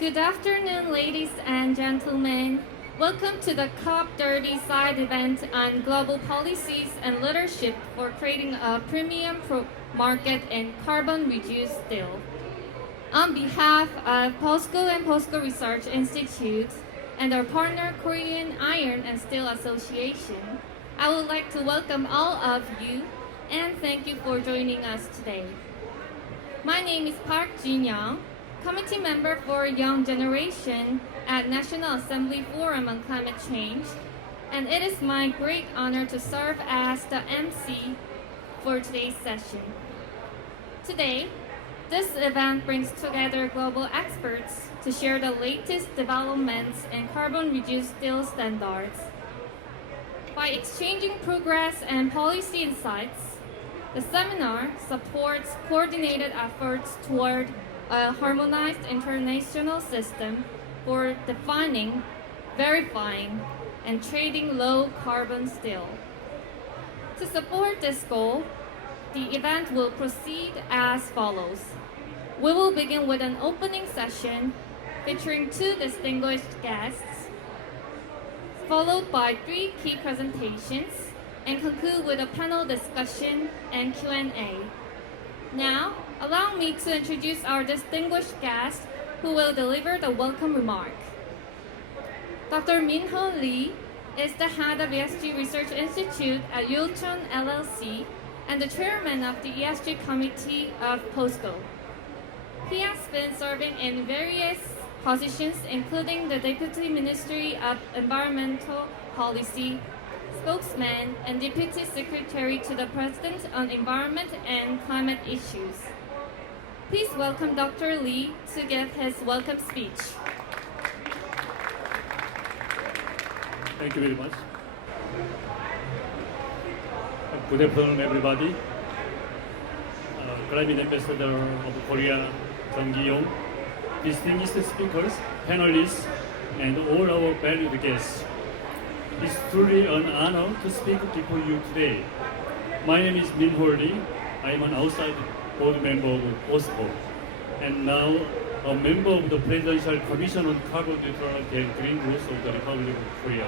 Good afternoon, ladies and gentlemen. Welcome to the COP30 side event on global policies and leadership for creating a premium market in carbon-reduced steel. On behalf of POSCO and POSCO Research Institute and our partner Korean Iron and Steel Association, I would like to welcome all of you and thank you for joining us today. My name is Park Jin-young, Committee Member for Young Generation at National Assembly Forum on Climate Change, and it is my great honor to serve as the MC for today's session. Today, this event brings together global experts to share the latest developments in carbon-reduced steel standards. By exchanging progress and policy insights, the seminar supports coordinated efforts toward a harmonized international system for defining, verifying, and trading low-carbon steel. To support this goal, the event will proceed as follows. We will begin with an opening session featuring two distinguished guests, followed by three key presentations, and conclude with a panel discussion and Q&A. Now, allow me to introduce our distinguished guest who will deliver the welcome remark. Dr. Min-ho Lee is the head of ESG Research Institute at Yulchon LLC and the chairman of the ESG Committee of POSCO. He has been serving in various positions including the Deputy Ministry of Environmental Policy, spokesman, and Deputy Secretary to the President on Environment and Climate Issues. Please welcome Dr. Lee to give his welcome speech. Thank you very much. Good afternoon, everybody. Climate Ambassador of Korea, Jung Gi-yong, distinguished speakers, panelists, and all our valued guests. It's truly an honor to speak before you today. My name is Min-ho Lee. I am an outside board member of POSCO and now a member of the Presidential Commission on Carbon Neutrality and Green Growth of the Republic of Korea.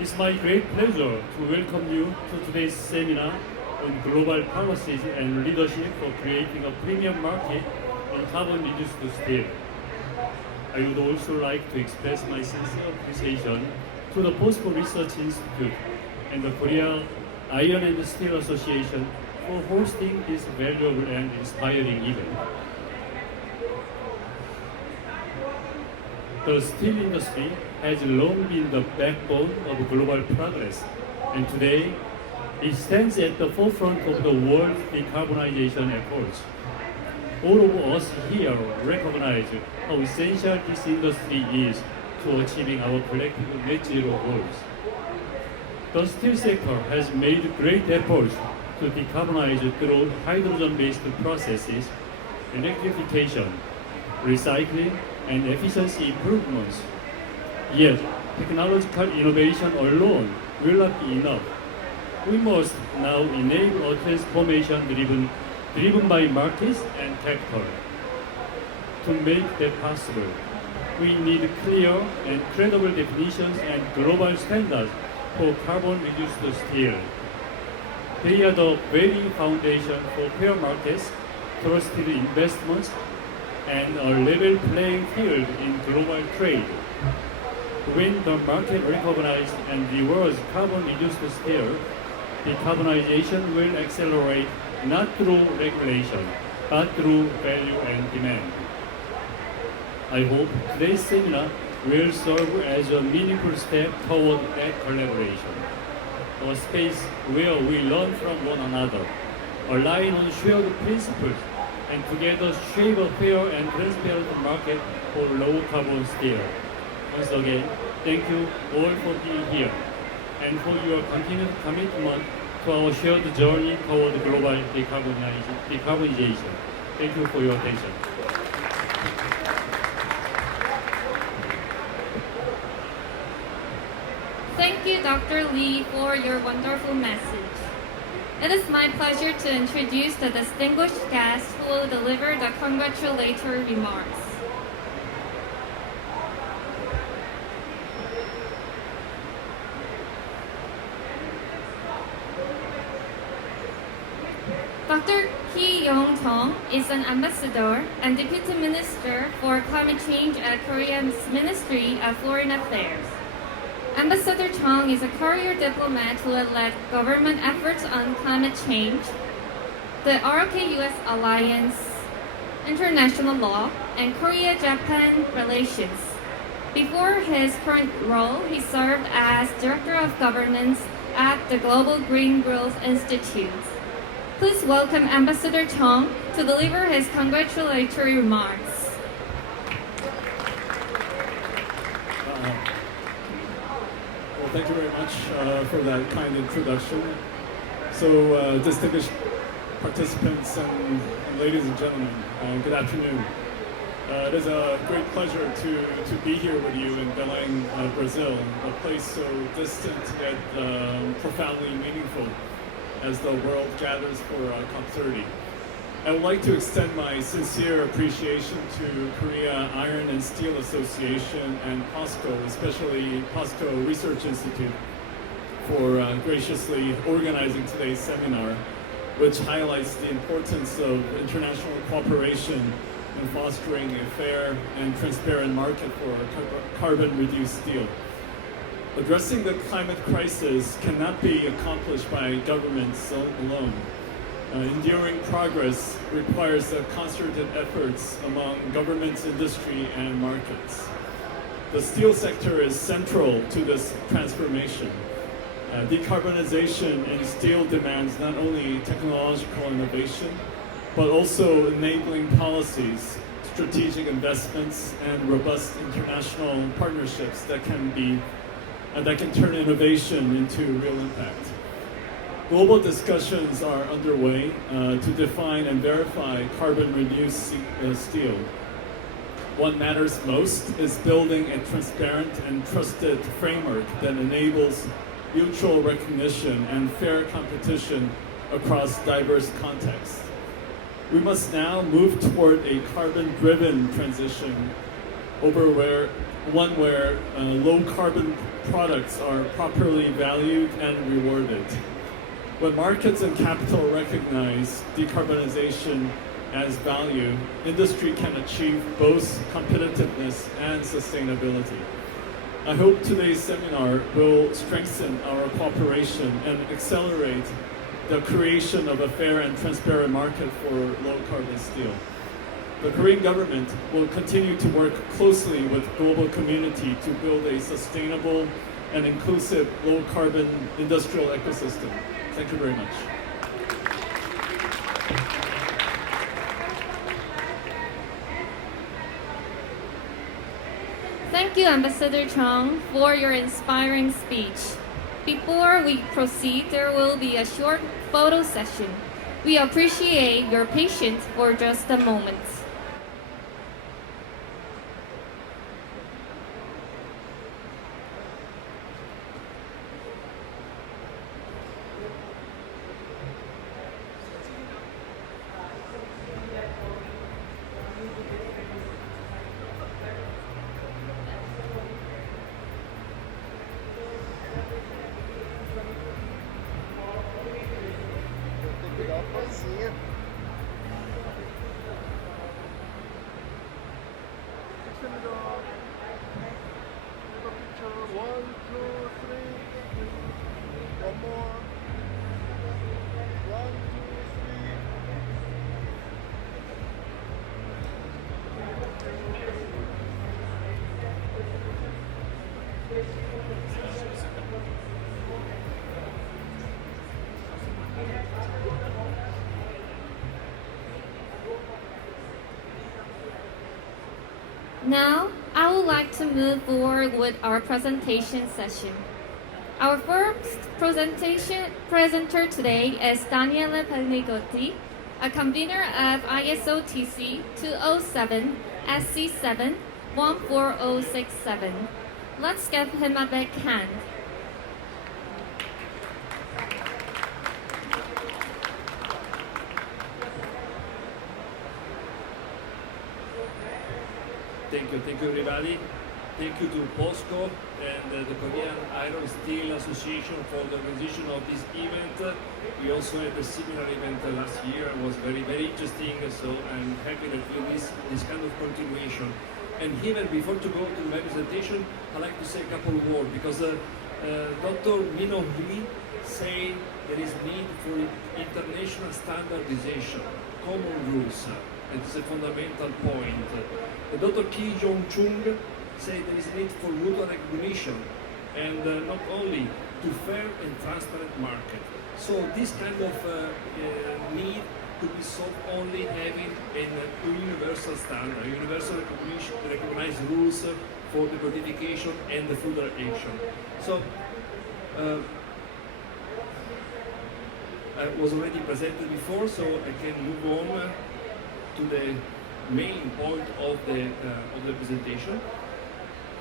It's my great pleasure to welcome you to today's seminar on global policies and leadership for creating a premium market in carbon-reduced steel. I would also like to express my sincere appreciation to the POSCO Research Institute and the Korea Iron and Steel Association for hosting this valuable and inspiring event. The steel industry has long been the backbone of global progress, and today it stands at the forefront of the world's decarbonization efforts. All of us here recognize how essential this industry is to achieving our collective net zero goals. The steel sector has made great efforts to decarbonize through hydrogen-based processes, electrification, recycling, and efficiency improvements. Yet, technological innovation alone will not be enough. We must now enable a transformation driven by markets and capital. To make that possible, we need clear and credible definitions and global standards for carbon-reduced steel. They are the very foundation for fair markets, trusted investments, and a level playing field in global trade. When the market recognizes and rewards carbon-reduced steel, decarbonization will accelerate not through regulation, but through value and demand. I hope today's seminar will serve as a meaningful step toward that collaboration, a space where we learn from one another, align on shared principles, and together shape a fair and transparent market for low-carbon steel. Once again, thank you all for being here and for your continued commitment to our shared journey toward global decarbonization. Thank you for your attention. Thank you, Dr. Lee, for your wonderful message. It is my pleasure to introduce the distinguished guest who will deliver the congratulatory remarks. Dr. Ki Yong Chong is an ambassador and deputy minister for climate change at Korea's Ministry of Foreign Affairs. Ambassador Chong is a career diplomat who has led government efforts on climate change, the ROK-US alliance, international law, and Korea-Japan relations. Before his current role, he served as Director of Governance at the Global Green Growth Institute. Please welcome Ambassador Chong to deliver his congratulatory remarks. Well, thank you very much for that kind introduction. So, distinguished participants and ladies and gentlemen, good afternoon. It is a great pleasure to be here with you in Belém, Brazil, a place so distant yet profoundly meaningful as the world gathers for COP30. I would like to extend my sincere appreciation to Korea Iron and Steel Association and POSCO, especially POSCO Research Institute, for graciously organizing today's seminar, which highlights the importance of international cooperation in fostering a fair and transparent market for carbon-reduced steel. Addressing the climate crisis cannot be accomplished by governments alone. Enduring progress requires the concerted efforts among governments, industry, and markets. The steel sector is central to this transformation. Decarbonization in steel demands not only technological innovation, but also enabling policies, strategic investments, and robust international partnerships that can turn innovation into real impact. Global discussions are underway to define and verify carbon-reduced steel. What matters most is building a transparent and trusted framework that enables mutual recognition and fair competition across diverse contexts. We must now move toward a carbon-driven transition where low-carbon products are properly valued and rewarded. When markets and capital recognize decarbonization as value, industry can achieve both competitiveness and sustainability. I hope today's seminar will strengthen our cooperation and accelerate the creation of a fair and transparent market for low-carbon steel. The Korean government will continue to work closely with the global community to build a sustainable and inclusive low-carbon industrial ecosystem. Thank you very much. Thank you, Ambassador Chong, for your inspiring speech. Before we proceed, there will be a short photo session. We appreciate your patience for just a moment. Coisinha. One, two, three. One more. One, two, three. Now, I would like to move forward with our presentation session. Our first presenter today is Daniele Pelligotti, a convener of ISO TC 207 SC7 14067. Let's give him a big hand. Thank you everybody. thank you to POSCO and the Korean Iron Steel Association for the organization of this event. We also had a similar event last year. It was very, very interesting. So I'm happy that we this kind of continuation. And even before to go to my presentation, I'd like to say a couple of words because Dr. Min-Hong Lee say there is need for international standardization, common rules. It is a fundamental point. Dr. Ki Jong-chung say there is need for mutual recognition and not only to fair and transparent market. So this kind of need could be solved only having a universal standard, universal recognized rules for the codification and the further action. So I was already presented before, so I can move on to the main point of the presentation.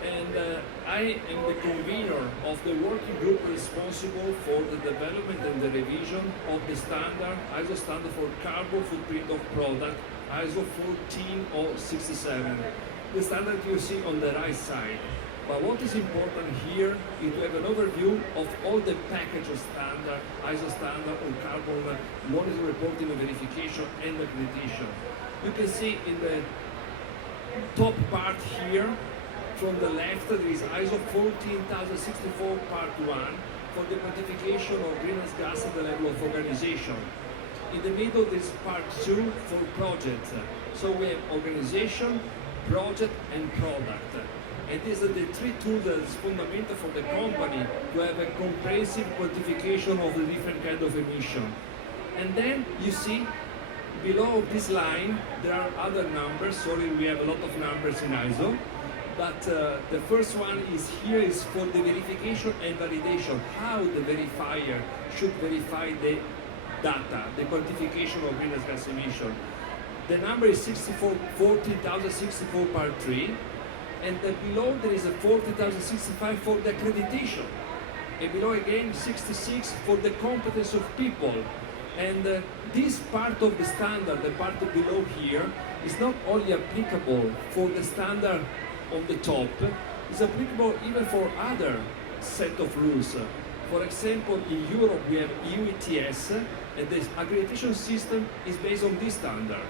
And I am the convener of the working group responsible for the development and the revision of the standard, ISO standard for carbon footprint of product, ISO 14067. The standard you see on the right side. But what is important here is to have an overview of all the package of standard, ISO standard on carbon monitoring, reporting, and verification, and accreditation. You can see in the top part here, from the left, there is ISO 14064 Part 1 for the quantification of greenhouse gas at the level of organization. In the middle, there is Part 2 for projects. So we have organization, project, and product. And these are the three tools that is fundamental for the company to have a comprehensive quantification of the different kind of emission. And then you see below this line, there are other numbers. Sorry, we have a lot of numbers in ISO. But the first one is here is for the verification and validation, how the verifier should verify the data, the quantification of greenhouse gas emission. The number is 40,064 Part 3, and below there is a 40,065 for the accreditation, and below again 66 for the competence of people. And this part of the standard, the part below here, is not only applicable for the standard on the top, is applicable even for other set of rules. For example, in Europe we have EU ETS, and this accreditation system is based on this standard.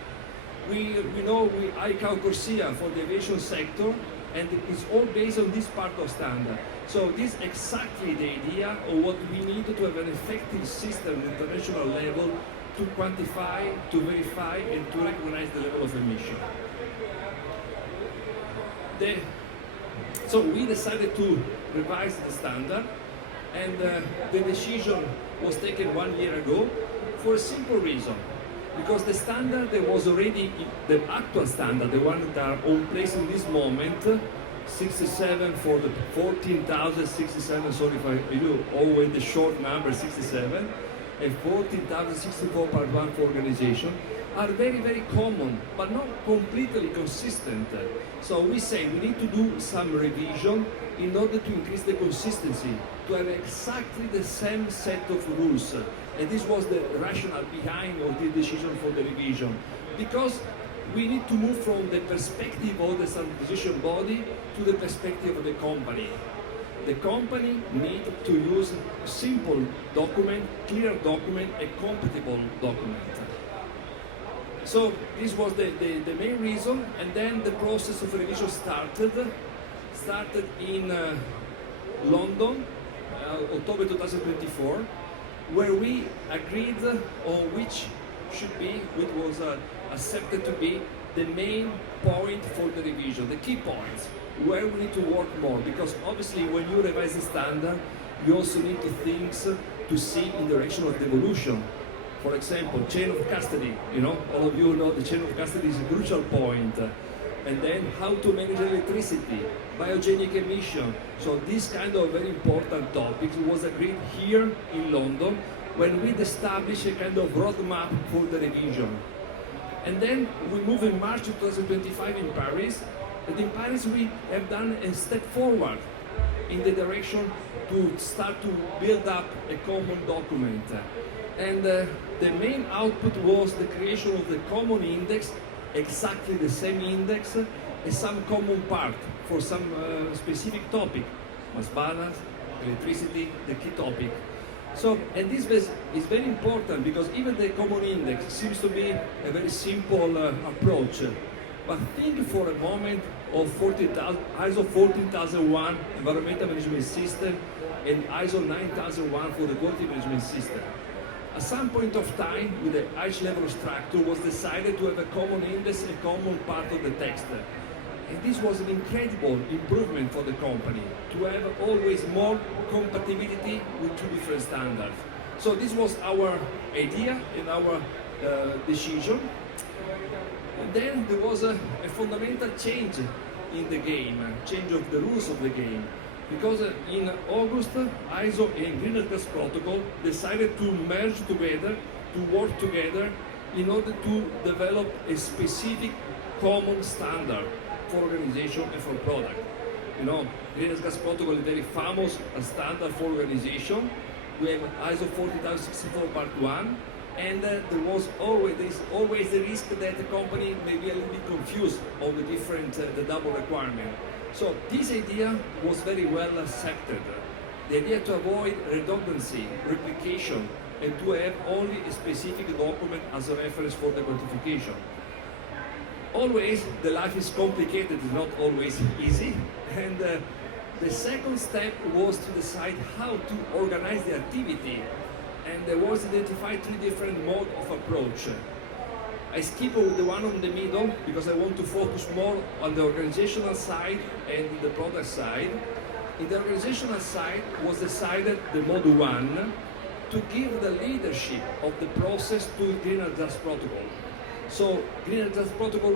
We know ICAO Corsia for the aviation sector, and it's all based on this part of standard. So this is exactly the idea of what we need to have an effective system at international level to quantify, to verify, and to recognize the level of emission. So we decided to revise the standard, and the decision was taken 1 year ago for a simple reason. Because the standard that was already, the actual standard, the one that are on place in this moment, 67 for the 14,067, sorry if I do always the short number, 67, and 14,064 Part 1 for organization, are very, very common, but not completely consistent. So we say we need to do some revision in order to increase the consistency, to have exactly the same set of rules. And this was the rationale behind of the decision for the revision. Because we need to move from the perspective of the standardization body to the perspective of the company. The company needs to use a simple document, clear document, a compatible document. So this was the main reason, and then the process of revision started in London, October 2024, where we agreed on which was accepted to be the main point for the revision, the key points, where we need to work more, because obviously when you revise the standard, you also need to think to see in the direction of devolution. For example, chain of custody, all of you know the chain of custody is a crucial point. And then how to manage electricity, biogenic emission. So this kind of very important topics was agreed here in London when we established a kind of roadmap for the revision. And then we move in March 2025 in Paris, and in Paris we have done a step forward in the direction to start to build up a common document. And the main output was the creation of the common index, exactly the same index some common part for some specific topic, mass balance, electricity, the key topic. So, and this is very important because even the common index seems to be a very simple approach. But think for a moment of ISO 14001 environmental management system and ISO 9001 for the quality management system. At some point of time, with the H level structure, was decided to have a common index and common part of the text. And this was an incredible improvement for the company, to have always more compatibility with two different standards. So this was our idea and our decision. And then there was a fundamental change in the game, change of the rules of the game. Because in August, ISO and Greenhouse Gas Protocol decided to merge together, to work together in order to develop a specific common standard for organization and for product. You know, Greenhouse Gas Protocol is very famous standard for organization. We have ISO 40064 Part 1, and there was always the risk that the company may be a little bit confused on the different, the double requirement. So this idea was very well accepted. The idea to avoid redundancy, replication, and to have only a specific document as a reference for the quantification. Always, the life is complicated, it's not always easy. And the second step was to decide how to organize the activity. And there was identified three different modes of approach. I skip the one on the middle because I want to focus more on the organizational side and the product side. In the organizational side was decided the mode 1 to give the leadership of the process to Greenhouse Gas Protocol. So Greenhouse Gas Protocol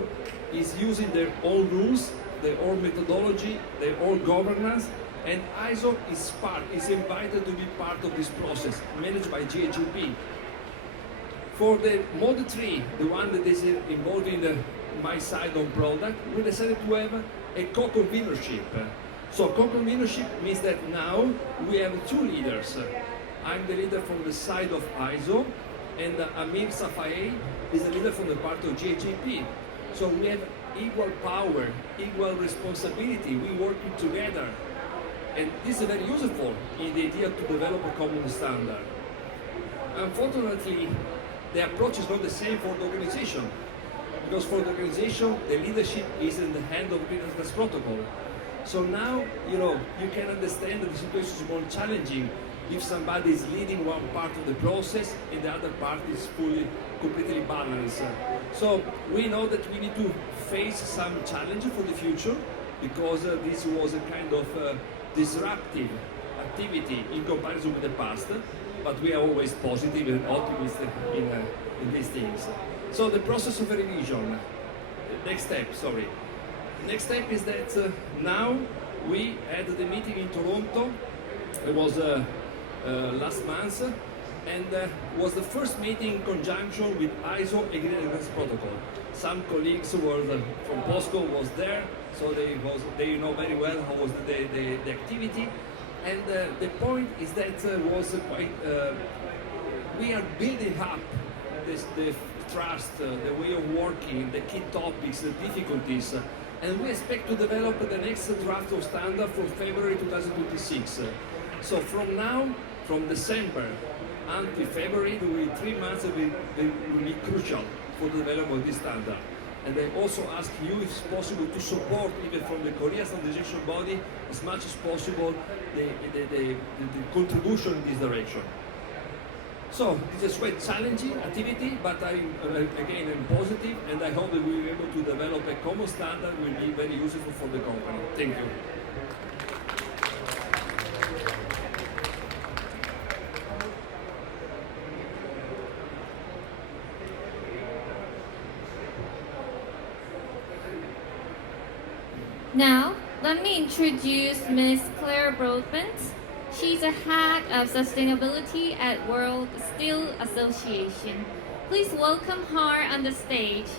is using their own rules, their own methodology, their own governance, and ISO is invited to be part of this process, managed by GHGP. For the Mode 3, the one that is involved in my side on product, we decided to have a co-convenership. So co-convenership means that now we have two leaders. I'm the leader from the side of ISO, and Amir Safaei is the leader from the part of GHGP. So we have equal power, equal responsibility, we working together. And this is very useful in the idea to develop a common standard. Unfortunately, the approach is not the same for the organization, because for the organization, the leadership is in the hand of Greenhouse Gas Protocol. So now, you know, you can understand that the situation is more challenging if somebody is leading one part of the process and the other part is completely balanced. So we know that we need to face some challenges for the future, because this was a kind of disruptive activity in comparison with the past. But we are always positive and optimistic in these things. So the process of revision, next step is that now we had the meeting in Toronto. It was last month, and was the first meeting in conjunction with ISO and Greenhouse Gas Protocol. Some colleagues were from POSCO was there, so they know very well how was the activity. And the point is that we are building up the trust, the way of working, the key topics, the difficulties, and we expect to develop the next draft of standard for February 2026. So from now, from December until February, there will be 3 months that will be crucial for the development of this standard. And I also ask you if it's possible to support, even from the Korea Standardization Body, as much as possible, the contribution in this direction. So, this is quite challenging activity, but I'm positive, and I hope that we will be able to develop a common standard will be very useful for the company. Thank you. Now, let me introduce Ms. Claire Broadbent. She's a head of sustainability at World Steel Association. Please welcome her on the stage.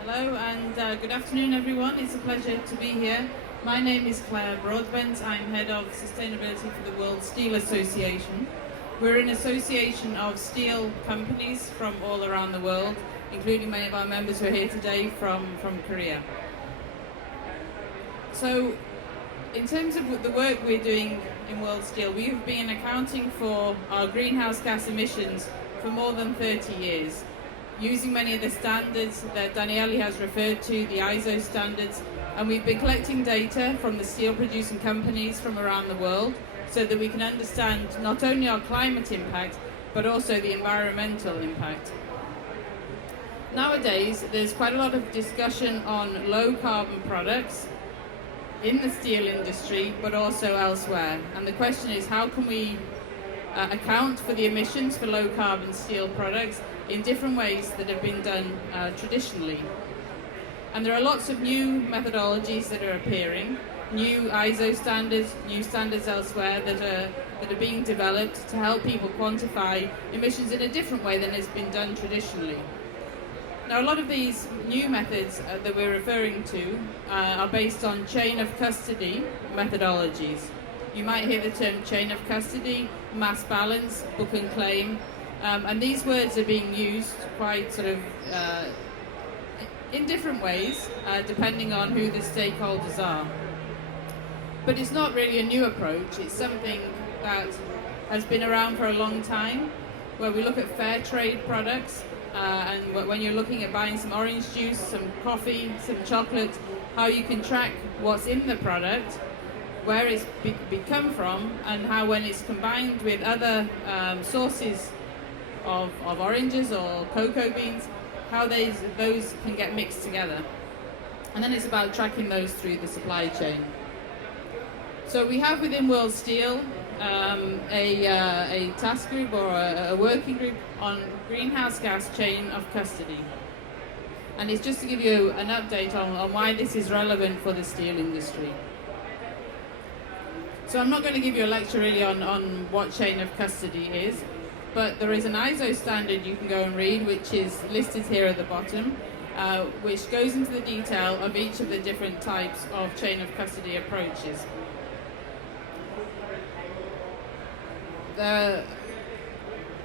Hello and good afternoon everyone. It's a pleasure to be here. My name is Claire Broadbent. I'm head of sustainability for the World Steel Association. We're an association of steel companies from all around the world, including many of our members who are here today from Korea. So, in terms of the work we're doing in World Steel, we have been accounting for our greenhouse gas emissions for more than 30 years, using many of the standards that Daniele has referred to, the ISO standards, and we've been collecting data from the steel producing companies from around the world so that we can understand not only our climate impact, but also the environmental impact. Nowadays, there's quite a lot of discussion on low carbon products in the steel industry, but also elsewhere. And the question is, how can we account for the emissions for low carbon steel products in different ways that have been done traditionally? And there are lots of new methodologies that are appearing, new ISO standards, new standards elsewhere that are being developed to help people quantify emissions in a different way than has been done traditionally. Now, a lot of these new methods that we're referring to are based on chain of custody methodologies. You might hear the term chain of custody, mass balance, book and claim, and these words are being used quite sort of in different ways, depending on who the stakeholders are. But it's not really a new approach. It's something that has been around for a long time, where we look at fair trade products, and when you're looking at buying some orange juice, some coffee, some chocolate, how you can track what's in the product, where it's come from, and how when it's combined with other sources of oranges or cocoa beans, how those can get mixed together. And then it's about tracking those through the supply chain. So we have within World Steel a task group or a working group on greenhouse gas chain of custody. And it's just to give you an update on why this is relevant for the steel industry. So I'm not going to give you a lecture really on what chain of custody is, but there is an ISO standard you can go and read, which is listed here at the bottom, which goes into the detail of each of the different types of chain of custody approaches. The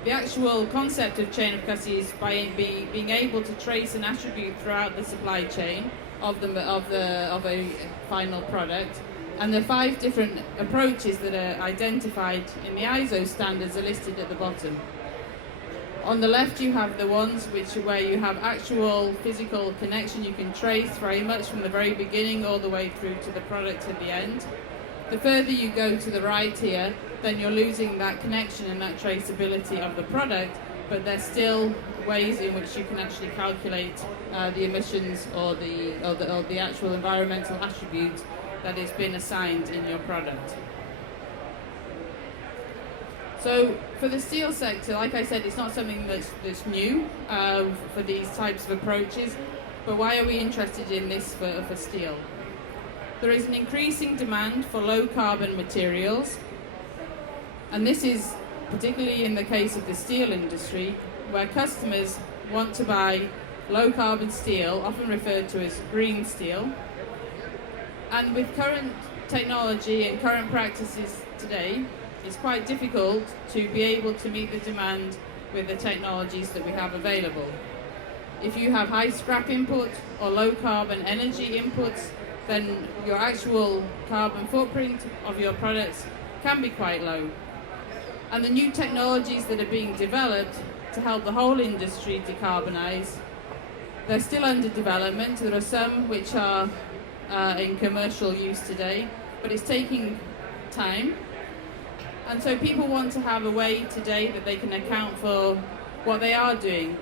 actual concept of chain of custody is by being able to trace an attribute throughout the supply chain of a final product. And the 5 different approaches that are identified in the ISO standards are listed at the bottom. On the left you have the ones where you have actual physical connection. You can trace very much from the very beginning all the way through to the product at the end. The further you go to the right here, then you're losing that connection and that traceability of the product, but there's still ways in which you can actually calculate the emissions or the actual environmental attribute that has been assigned in your product. So for the steel sector, like I said, it's not something that's new for these types of approaches, but why are we interested in this for steel? There is an increasing demand for low carbon materials, and this is particularly in the case of the steel industry, where customers want to buy low carbon steel, often referred to as green steel. And with current technology and current practices today, it's quite difficult to be able to meet the demand with the technologies that we have available. If you have high scrap input or low carbon energy inputs, then your actual carbon footprint of your products can be quite low. And the new technologies that are being developed to help the whole industry decarbonize, they're still under development. There are some which are in commercial use today, but it's taking time. And so people want to have a way today that they can account for what they are doing,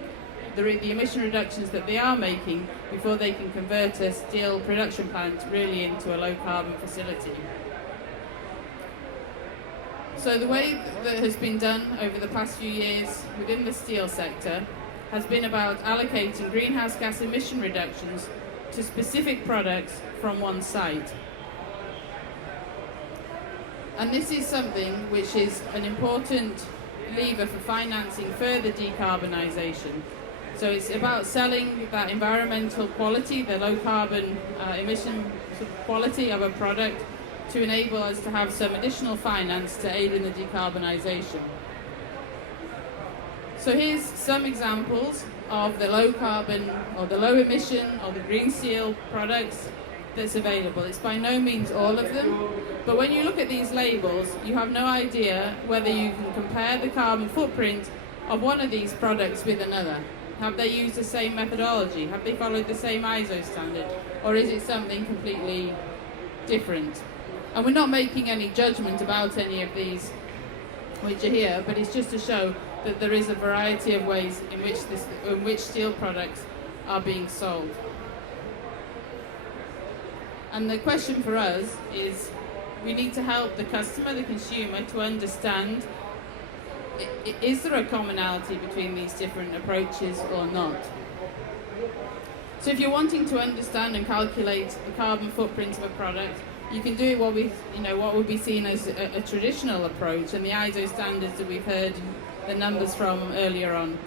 the emission reductions that they are making, before they can convert a steel production plant really into a low carbon facility. So the way that has been done over the past few years within the steel sector has been about allocating greenhouse gas emission reductions to specific products from one site. And this is something which is an important lever for financing further decarbonisation. So it's about selling that environmental quality, the low carbon emissions sort of quality of a product to enable us to have some additional finance to aid in the decarbonisation. So here's some examples of the low carbon or the low emission or the green steel products that's available. It's by no means all of them, but when you look at these labels, you have no idea whether you can compare the carbon footprint of one of these products with another. Have they used the same methodology? Have they followed the same ISO standard? Or is it something completely different? And we're not making any judgment about any of these which are here, but it's just to show that there is a variety of ways in which steel products are being sold. And the question for us is, we need to help the customer, the consumer, to understand, is there a commonality between these different approaches or not? So if you're wanting to understand and calculate the carbon footprint of a product, you can do it what would be seen as a traditional approach, and the ISO standards that we've heard the numbers from earlier on.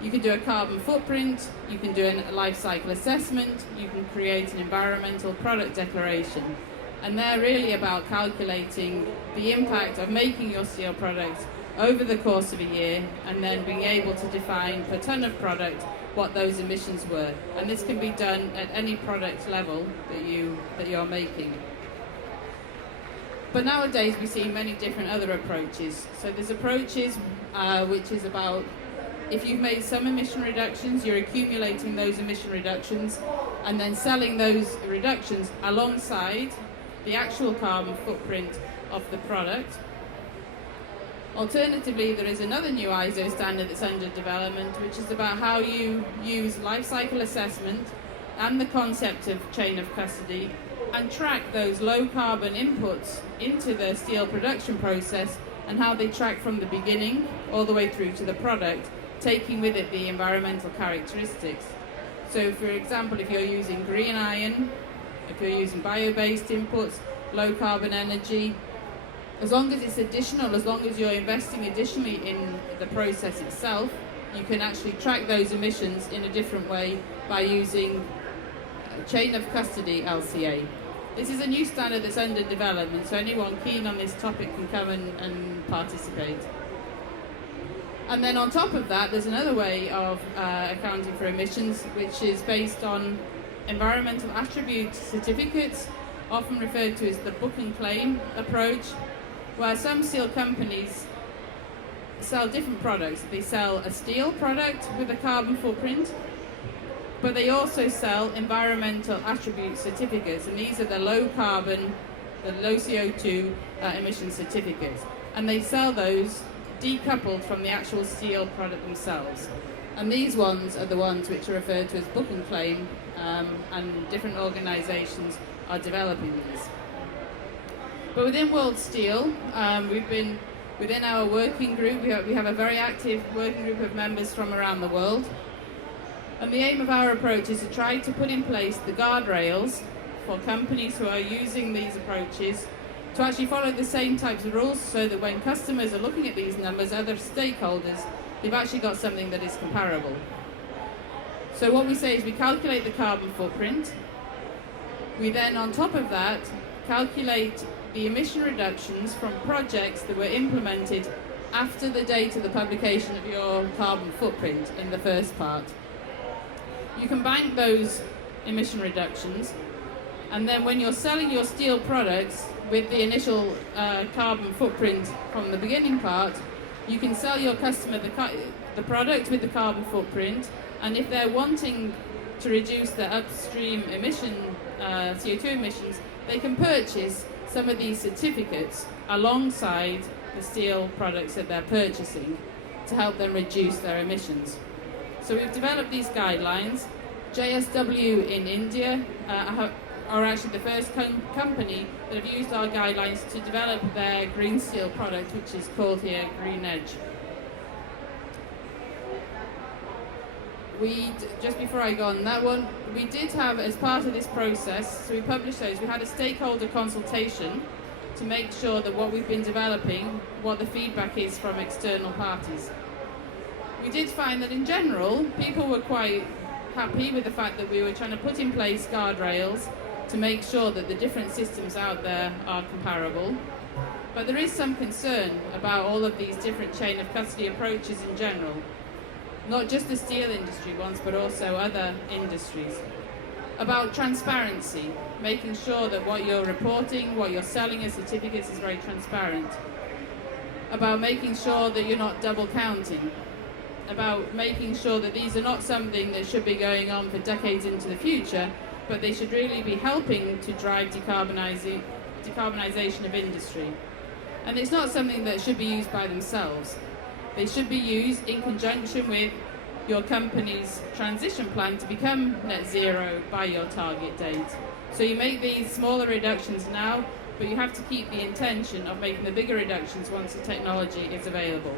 You can do a carbon footprint, you can do a life cycle assessment, you can create an environmental product declaration. And they're really about calculating the impact of making your steel products over the course of a year, and then being able to define per ton of product what those emissions were. And this can be done at any product level that you're making. But nowadays we see many different other approaches. So there's approaches which is about, if you've made some emission reductions, you're accumulating those emission reductions and then selling those reductions alongside the actual carbon footprint of the product. Alternatively, there is another new ISO standard that's under development, which is about how you use life cycle assessment and the concept of chain of custody and track those low carbon inputs into the steel production process and how they track from the beginning all the way through to the product, taking with it the environmental characteristics. So for example, if you're using green iron, if you're using bio-based inputs, low carbon energy, as long as it's additional, as long as you're investing additionally in the process itself, you can actually track those emissions in a different way by using chain of custody LCA. This is a new standard that's under development, so anyone keen on this topic can come and participate. And then on top of that, there's another way of accounting for emissions, which is based on environmental attribute certificates, often referred to as the book and claim approach, where some steel companies sell different products. They sell a steel product with a carbon footprint, but they also sell environmental attribute certificates, and these are the low carbon, the low CO2 emission certificates. And they sell those decoupled from the actual steel product themselves. And these ones are the ones which are referred to as book and claim, and different organisations are developing these. But within World Steel, we've been, within our working group, we have a very active working group of members from around the world. And the aim of our approach is to try to put in place the guardrails for companies who are using these approaches to actually follow the same types of rules, so that when customers are looking at these numbers, other stakeholders, they've actually got something that is comparable. So what we say is we calculate the carbon footprint. We then, on top of that, calculate the emission reductions from projects that were implemented after the date of the publication of your carbon footprint in the first part. You can bank those emission reductions, and then when you're selling your steel products with the initial carbon footprint from the beginning part, you can sell your customer the product with the carbon footprint, and if they're wanting to reduce their upstream emission, CO2 emissions, they can purchase some of these certificates alongside the steel products that they're purchasing to help them reduce their emissions. So we've developed these guidelines. JSW in India are actually the first company that have used our guidelines to develop their green steel product, which is called here Green Edge. Just before I go on that one, we did have, as part of this process, so we published those, we had a stakeholder consultation to make sure that what we've been developing, what the feedback is from external parties. We did find that in general, people were quite happy with the fact that we were trying to put in place guardrails to make sure that the different systems out there are comparable. But there is some concern about all of these different chain of custody approaches in general, not just the steel industry ones, but also other industries. About transparency, making sure that what you're reporting, what you're selling as certificates is very transparent. About making sure that you're not double counting. About making sure that these are not something that should be going on for decades into the future, but they should really be helping to drive decarbonisation of industry. And it's not something that should be used by themselves. They should be used in conjunction with your company's transition plan to become net zero by your target date. So you make these smaller reductions now, but you have to keep the intention of making the bigger reductions once the technology is available.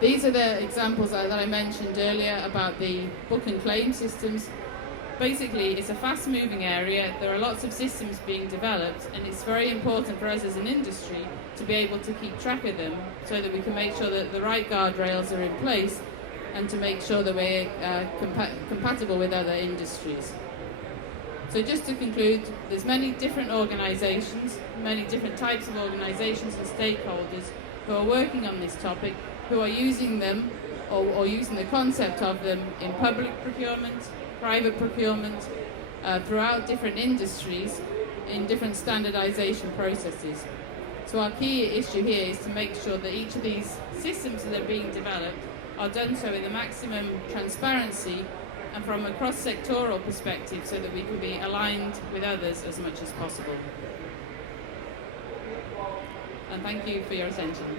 These are the examples that I mentioned earlier about the book and claim systems. Basically, it's a fast-moving area. There are lots of systems being developed, and it's very important for us as an industry to be able to keep track of them so that we can make sure that the right guardrails are in place and to make sure that we're compatible with other industries. So just to conclude, there's many different organisations, many different types of organisations and stakeholders who are working on this topic, who are using them or using the concept of them in public procurement, private procurement, throughout different industries in different standardisation processes. So our key issue here is to make sure that each of these systems that are being developed are done so with the maximum transparency and from a cross-sectoral perspective so that we can be aligned with others as much as possible. And thank you for your attention.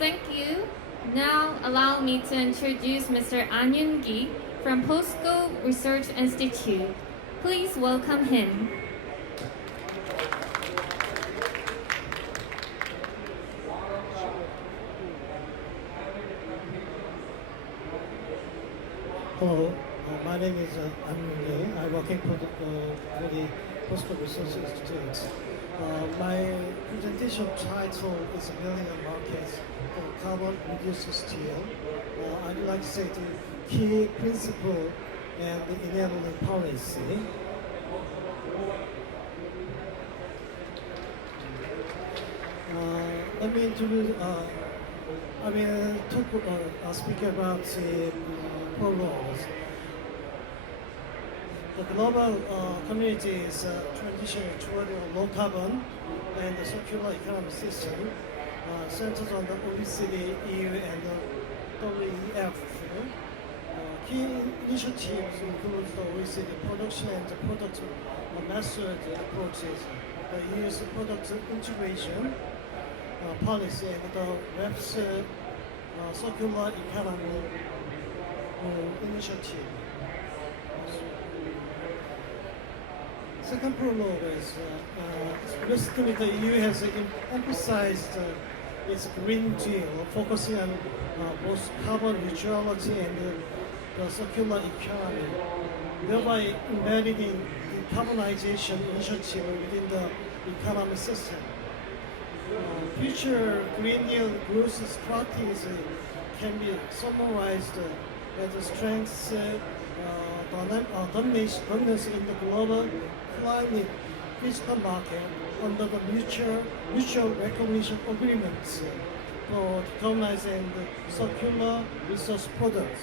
Thank you. Now allow me to introduce Mr. An Yoon-gi from POSCO Research Institute. Please welcome him. Hello, my name is An Yoon-gi. I'm working for the POSCO Research Institute. My presentation title is Building a Market for Carbon-Reduced Steel. I'd like to say the key principle and the enabling policy. Let me introduce, I will speak about the roles. The global community is transitioning toward a low carbon and a circular economic system centered on the OECD, EU, and the WEF. Key initiatives include the OECD production and the product method approaches, the EU's product integration policy, and the WEF's circular economy initiative. Second prologue is recently the EU has emphasized its Green Deal, focusing on both carbon neutrality and the circular economy, thereby embedding the decarbonization initiative within the economic system. Future Green Deal growth strategies can be summarized as the strengths dominance in the global climate fiscal market under the mutual recognition agreements for decarbonizing circular resource products.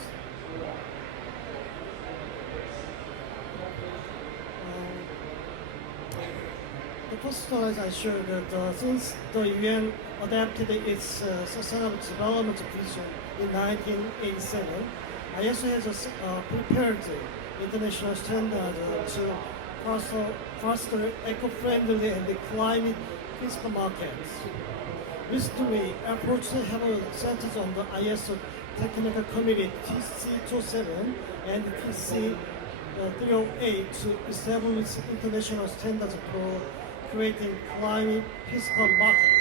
The first slide I showed that since the UN adapted its Sustainable Development Vision in 1987, ISO has prepared international standard to foster eco-friendly and climate fiscal markets. Recently, efforts have centered on the ISO Technical Committee TC27 and TC308 to establish international standards for creating climate fiscal market.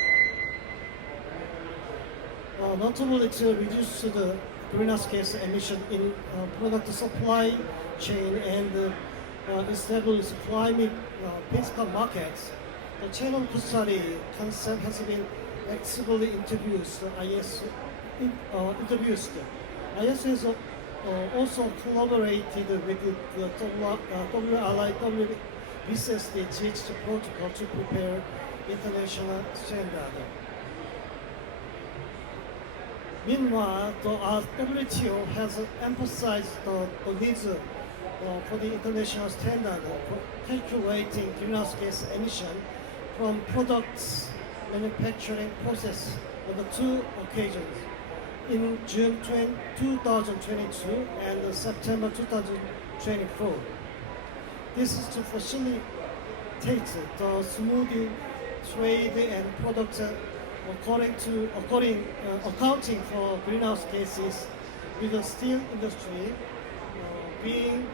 Notably to reduce the greenhouse gas emission in product supply chain and establish climate fiscal markets. The chain of custody concept has been actively introduced. IS has also collaborated with the WSSD GHG protocol to prepare international standard. Meanwhile, the WTO has emphasized the needs for the international standard for calculating greenhouse gas emission from products manufacturing process on the two occasions, in June 2022 and September 2024. This is to facilitate the smooth trade and product accounting for greenhouse gases, with the steel industry being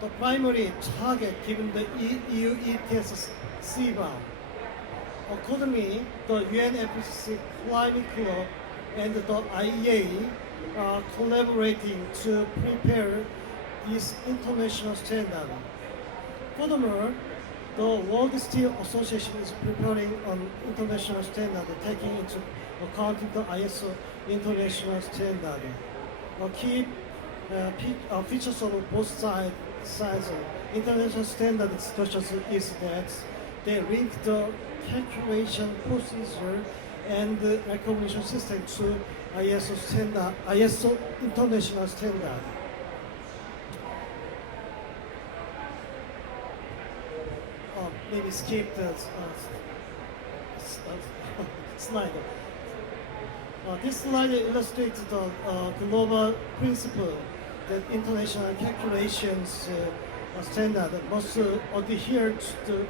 the primary target given the EU ETS CBAM. Accordingly, the UNFCCC Climate Club and the IEA are collaborating to prepare this international standard. Furthermore, the World Steel Association is preparing an international standard taking into account the ISO international standard. A key features of both sides international standard discussions is that they link the calculation procedure and the recognition system to ISO international standard. Maybe skip the slide. This slide illustrates the global principle that international calculations standard must adhere to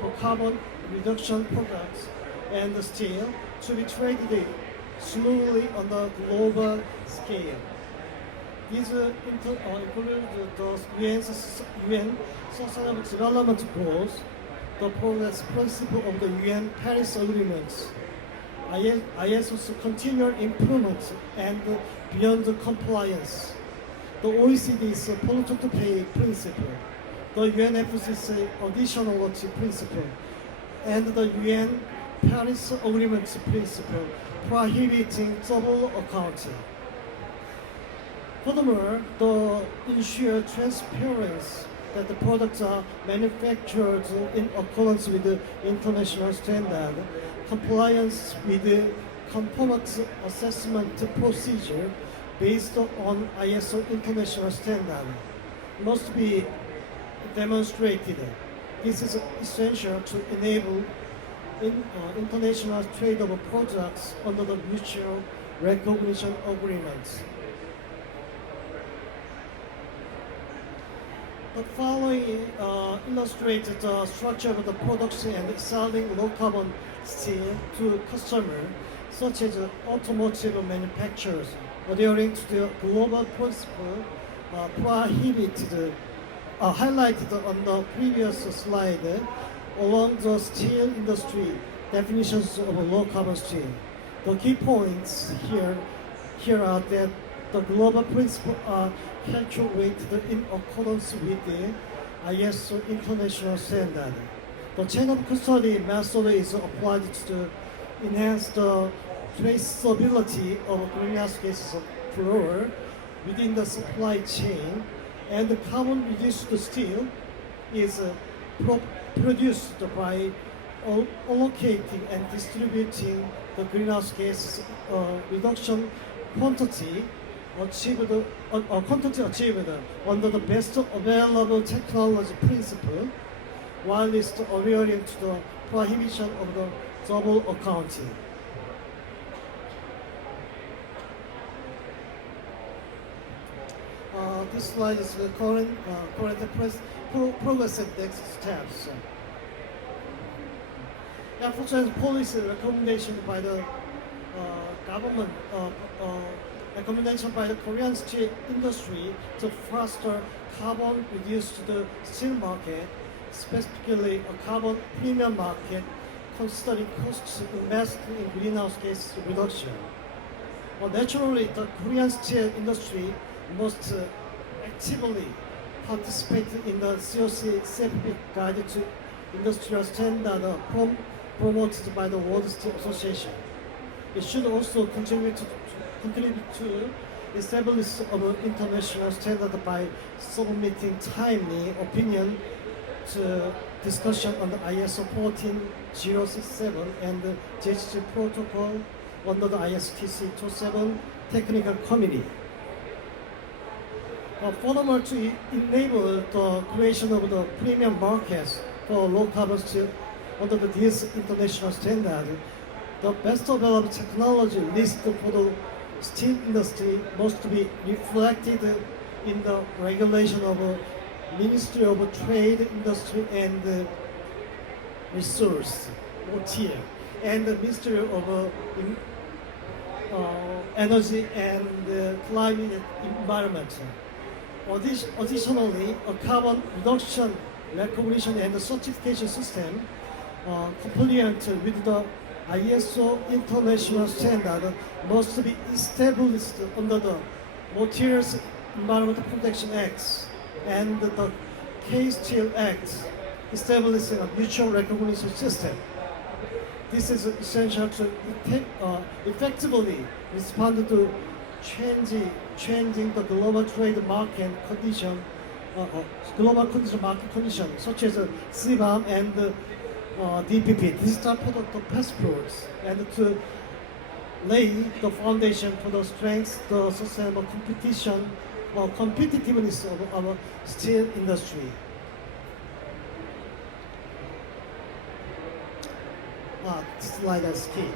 for carbon reduction products and steel to be traded smoothly on the global scale. These include the UN Sustainable Development Goals, the progress principle of the UN Paris Agreement, ISO's continual improvement and beyond compliance, the OECD's polluter to pay principle, the UNFCCC additionality principle, and the UN Paris Agreement principle prohibiting double accounting. Furthermore, to ensure transparency that the products are manufactured in accordance with the international standard, compliance with the conformance assessment procedure based on ISO international standard must be demonstrated. This is essential to enable international trade of products under the mutual recognition agreements. The following illustrates the structure of the production and selling low-carbon steel to customers, such as automotive manufacturers, adhering to the global principle highlighted on the previous slide, along the steel industry definitions of low-carbon steel. The key points here are that the global principles are calculated in accordance with the ISO international standard. The chain of custody method is applied to enhance the traceability of greenhouse gases flow within the supply chain, and the carbon reduced steel is produced by allocating and distributing the greenhouse gas reduction quantity achieved under the best available technology principle, while it's adhering to the prohibition of the double accounting. This slide is the current progress and next steps. Unfortunately, policy recommendation by the government, recommendation by the Korean steel industry to foster carbon reduced the steel market, specifically a carbon premium market, considering costs invested in greenhouse gas reduction. Naturally, the Korean steel industry must actively participate in the COC certificate guide to industrial standard promoted by the World Steel Association. It should also contribute to establish of international standard by submitting timely opinion to discussion on the ISO 14067 and the JHG protocol under the ISTC 27 technical committee. Furthermore, to enable the creation of the premium markets for low carbon steel under this international standard, the best available technology list for the steel industry must be reflected in the regulation of Ministry of Trade, Industry and Resource (OTR) and the Ministry of Energy and Climate Environment. Additionally, a carbon reduction recognition and certification system compliant with the ISO international standard must be established under the Materials Environment Protection Act and the K-Steel Act, establishing a mutual recognition system. This is essential to effectively respond to changing the global trade market condition, market condition, such as CBAM and DPP, digital product passports, and to lay the foundation for the strength, the sustainable competition, or competitiveness of our steel industry. This slide is key.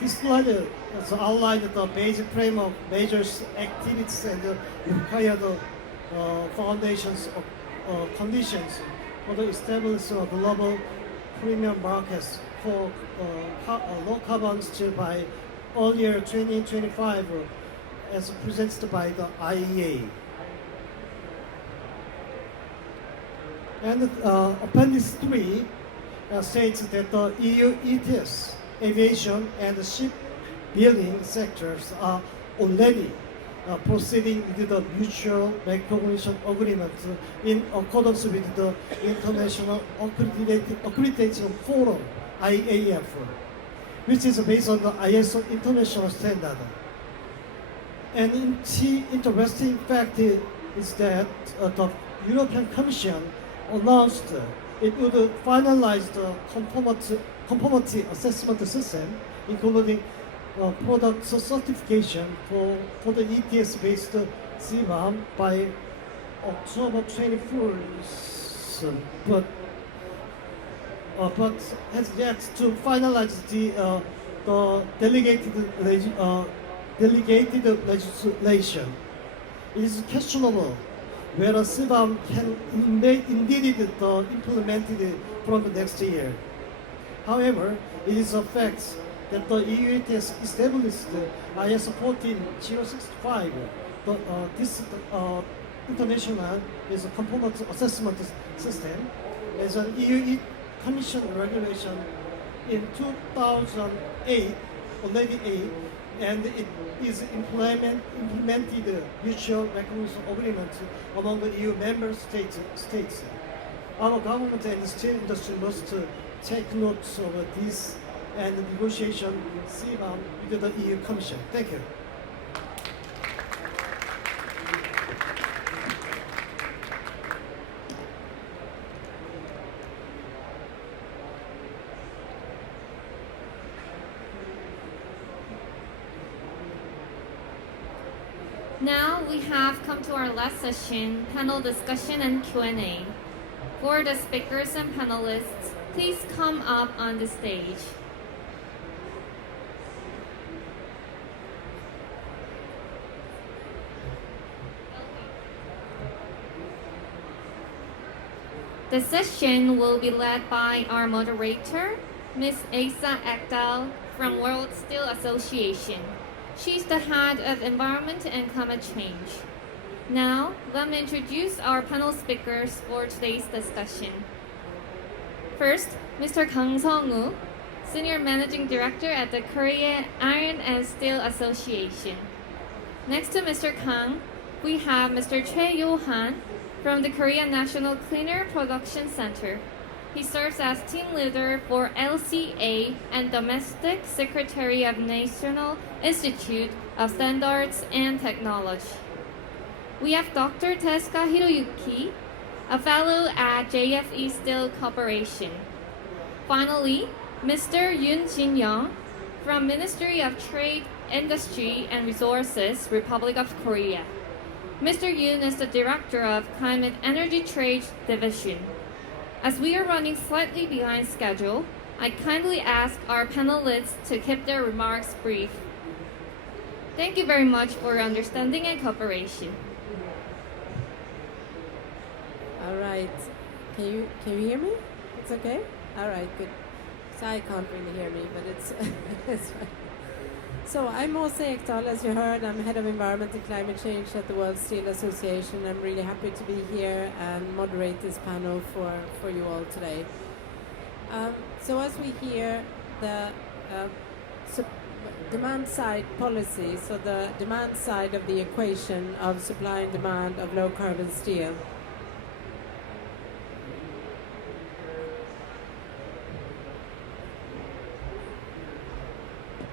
This slide has outlined the basic framework, measures, activities, and required foundations of conditions for the establishment of global premium markets for low carbon steel by earlier 2025, as presented by the IEA. And Appendix 3 states that the EU ETS, aviation, and shipbuilding sectors are already proceeding with the mutual recognition agreement in accordance with the International Accreditation Forum, IAF, which is based on the ISO international standard. An interesting fact is that the European Commission announced it would finalize the conformity assessment system, including product certification for the ETS-based CBAM by October 24th, but has yet to finalize the delegated legislation. It is questionable whether CBAM can indeed be implemented from the next year. However, it is a fact that the EU ETS established ISO 14065. This international is a conformity assessment system as an EU Commission regulation in 2008, and it is implemented mutual recognition agreement among the EU member states. Our government and the steel industry must take note of this and negotiation CBAM with the EU Commission. Thank you. Now we have come to our last session, panel discussion and Q&A. For the speakers and panelists, please come up on the stage. The session will be led by our moderator, Ms. Asa Ekdal from World Steel Association. She's the head of Environment and Climate Change. Now, let me introduce our panel speakers for today's discussion. First, Mr. Kang Sung-woo, Senior Managing Director at the Korean Iron and Steel Association. Next to Mr. Kang, we have Mr. Choi Yo-han from the Korean National Cleaner Production Center. He serves as team leader for LCA and domestic secretary of National Institute of Standards and Technology. We have Dr. Tesuka Hiroyuki, a fellow at JFE Steel Corporation. Finally, Mr. Yoon Jin-young from Ministry of Trade, Industry and Resources, Republic of Korea. Mr. Yoon is the Director of Climate Energy Trade Division. As we are running slightly behind schedule, I kindly ask our panelists to keep their remarks brief. Thank you very much for your understanding and cooperation. All right. Can you hear me? It's okay? All right, good. So I can't really hear me, but it's it's fine. So I'm Åsa Ekdahl, as you heard. I'm Head of Environment and Climate Change at the World Steel Association. I'm really happy to be here and moderate this panel for you all today. So as we hear the demand side policy, so the demand side of the equation of supply and demand of low carbon steel.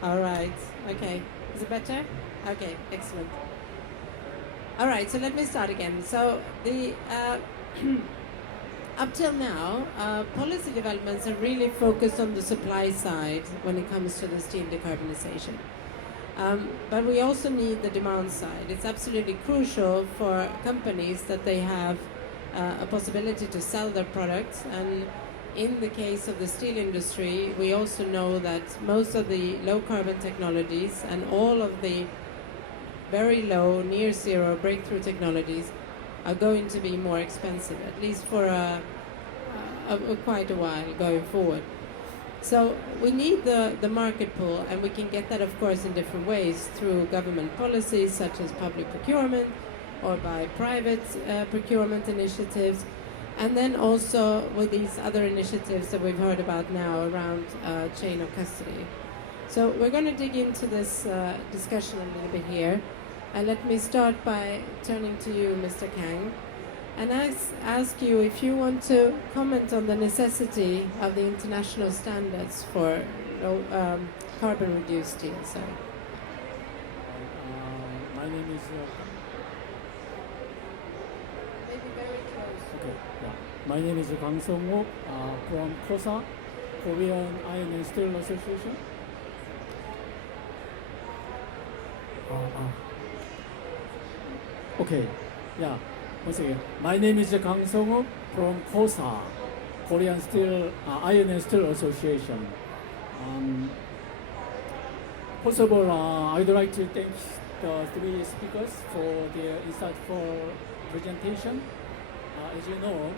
All right. Okay. Is it better? Okay. Excellent. All right. So let me start again. So the up till now, policy developments are really focused on the supply side when it comes to the steel decarbonization. But we also need the demand side. It's absolutely crucial for companies that they have a possibility to sell their products. And in the case of the steel industry, we also know that most of the low carbon technologies and all of the very low, near zero breakthrough technologies are going to be more expensive, at least for quite a while going forward. So we need the market pull, and we can get that, of course, in different ways through government policies such as public procurement or by private procurement initiatives. And then also with these other initiatives that we've heard about now around chain of custody. So we're going to dig into this discussion a little bit here. And let me start by turning to you, Mr. Kang, and ask you if you want to comment on the necessity of the international standards for carbon-reduced steel. So. My name is... Maybe very close. Okay, yeah. My name is Kang Song-wook from KOSA, Korean Iron and Steel Association. Okay, yeah. Once again, my name is Kang Song-wook from KOSA, Korean Iron and Steel Association. First of all, I'd like to thank the three speakers for their insightful presentation. As you know,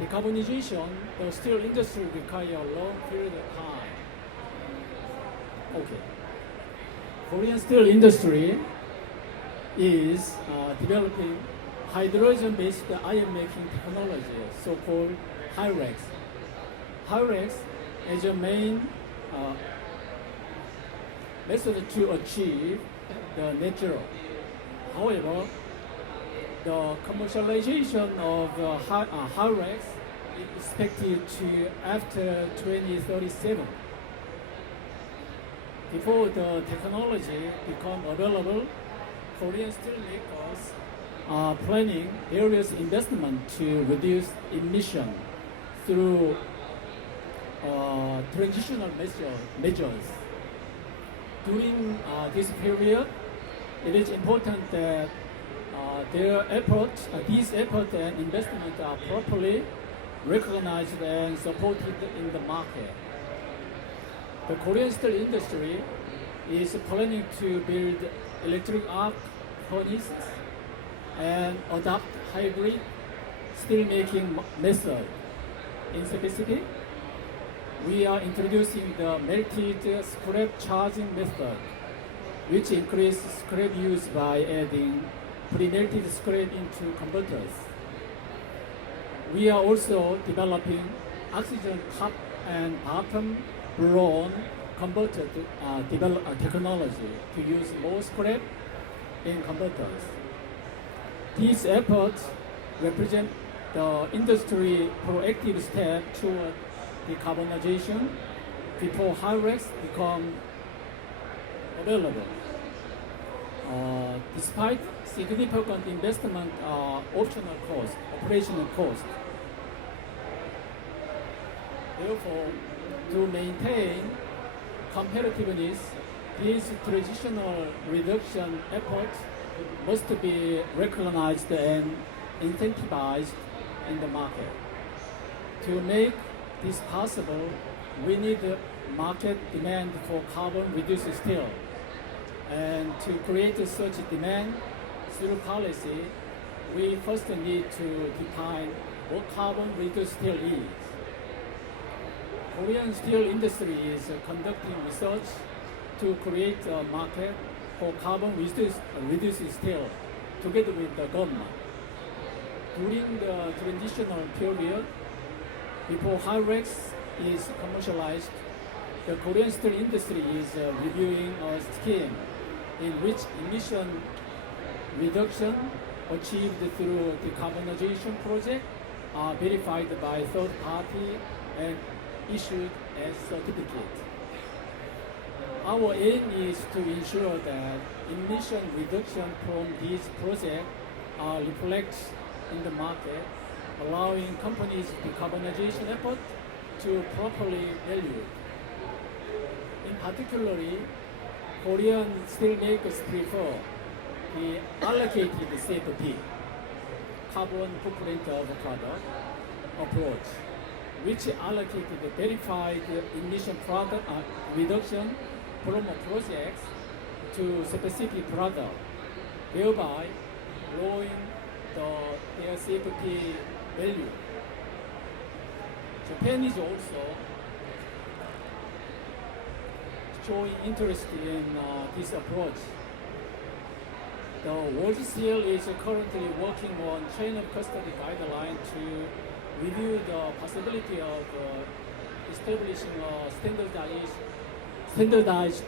decarbonization, the steel industry requires a long period of time. Okay. Korean steel industry is developing hydrogen-based iron making technology, so-called HYREX. HYREX is a main method to achieve the net zero. However, the commercialization of HYREX is expected to after 2037. Before the technology become available, Korean steel makers are planning various investments to reduce emission through transitional measures. During this period, it is important that these efforts and investments are properly recognized and supported in the market. The Korean steel industry is planning to build electric arc furnaces and adopt hybrid steelmaking method. In specific, we are introducing the melted scrap charging method, which increases scrap use by adding pre-melted scrap into converters. We are also developing oxygen top and bottom blown converter technology to use more scrap in converters. These efforts represent the industry proactive step toward decarbonization before Hyrex become available. Despite significant investment operational cost. Therefore, to maintain competitiveness, these traditional reduction efforts must be recognized and incentivized in the market. To make this possible, we need market demand for carbon-reduced steel. And to create such demand through policy, we first need to define what carbon-reduced steel is. Korean steel industry is conducting research to create a market for carbon-reduced steel together with the government. During the transitional period, before Hyrex is commercialized, the Korean steel industry is reviewing a scheme in which emission reduction achieved through decarbonization project are verified by third party and issued as certificate. Our aim is to ensure that emission reduction from these projects are reflected in the market, allowing companies' decarbonization effort to properly value. In particular, Korean steelmakers prefer the allocated CFP, carbon footprint of product approach, which allocated verified emission product reduction from projects to specific product, thereby lowering their CFP value. Japan is also showing interest in this approach. The World Steel is currently working on chain of custody guideline to review the possibility of establishing a standardized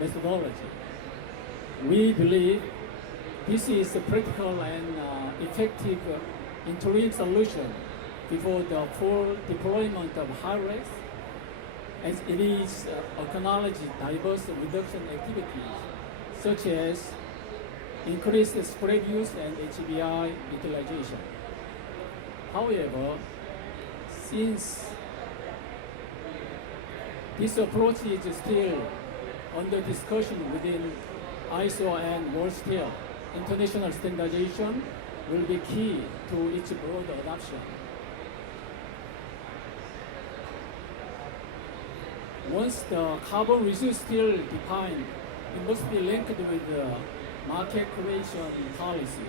methodology. We believe this is a practical and effective interim solution before the full deployment of Hyrex, as it is acknowledged diverse reduction activities such as increased scrap use and HBI utilization. However, since this approach is still under discussion within ISO and World Steel, international standardization will be key to its broad adoption. Once the carbon-reduced steel defined, it must be linked with the market creation policy.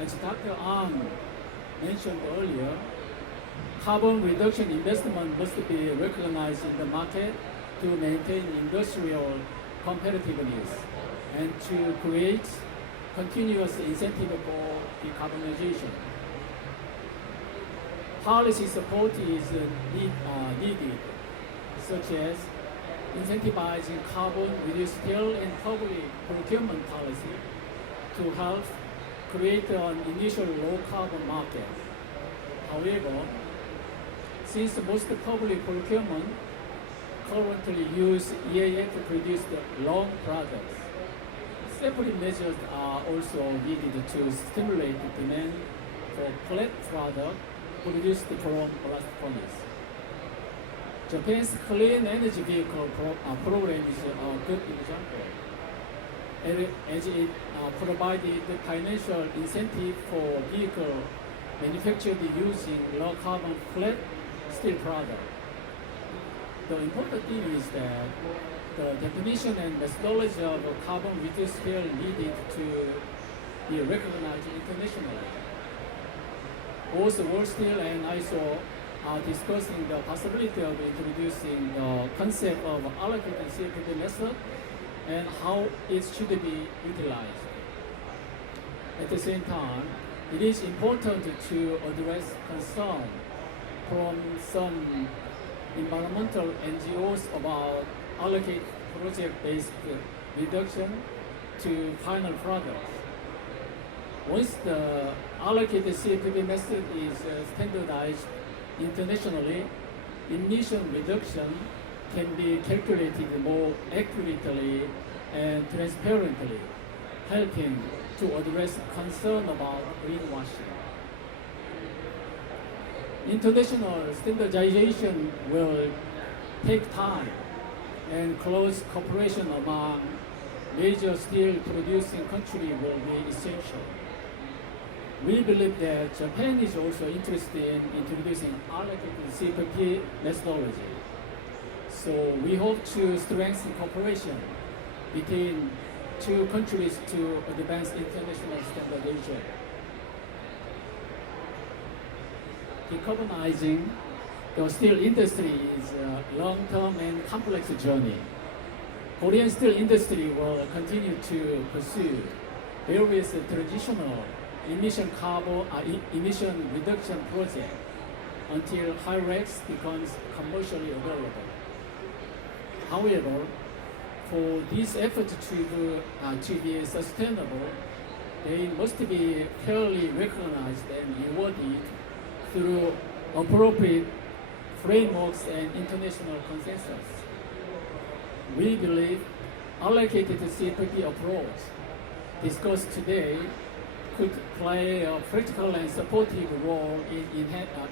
As Dr. Ahn mentioned earlier, carbon reduction investment must be recognized in the market to maintain industrial competitiveness and to create continuous incentive for decarbonization. Policy support is needed, such as incentivizing carbon-reduced steel in public procurement policy to help create an initial low-carbon market. However, since most public procurement currently use EAF-produced long products, separate measures are also needed to stimulate demand for flat product produced from blast furnace. Japan's clean energy vehicle program is a good example, as it provided financial incentive for vehicle manufactured using low carbon flat steel product. The important thing is that the definition and methodology of carbon reduced steel needed to be recognized internationally. Both World Steel and ISO are discussing the possibility of introducing the concept of allocated CFP method and how it should be utilized. At the same time, it is important to address concern from some environmental NGOs about allocate project-based reduction to final product. Once the allocated CFP method is standardized internationally, emission reduction can be calculated more accurately and transparently, helping to address concern about greenwashing. International standardization will take time, and close cooperation among major steel producing countries will be essential. We believe that Japan is also interested in introducing allocated CFP methodology. So we hope to strengthen cooperation between two countries to advance international standardization. Decarbonizing the steel industry is a long-term and complex journey. Korean steel industry will continue to pursue various traditional emission reduction projects until HyREX becomes commercially available. However, for these efforts to be sustainable, they must be fairly recognized and rewarded through appropriate frameworks and international consensus. We believe allocated CFP approach discussed today could play a practical and supportive role in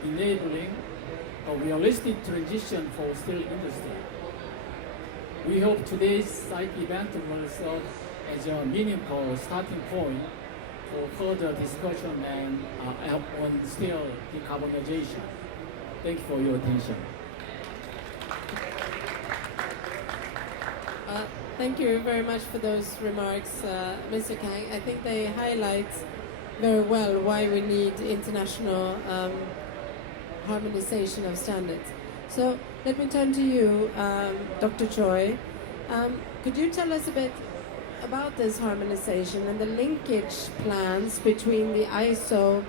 enabling a realistic transition for steel industry. We hope today's site event will serve as a meaningful starting point for further discussion and on steel decarbonization. Thank you for your attention. Thank you very much for those remarks, Mr. Kang. I think they highlight very well why we need international harmonization of standards. So let me turn to you, Dr. Choi. Could you tell us a bit about this harmonization and the linkage plans between the ISO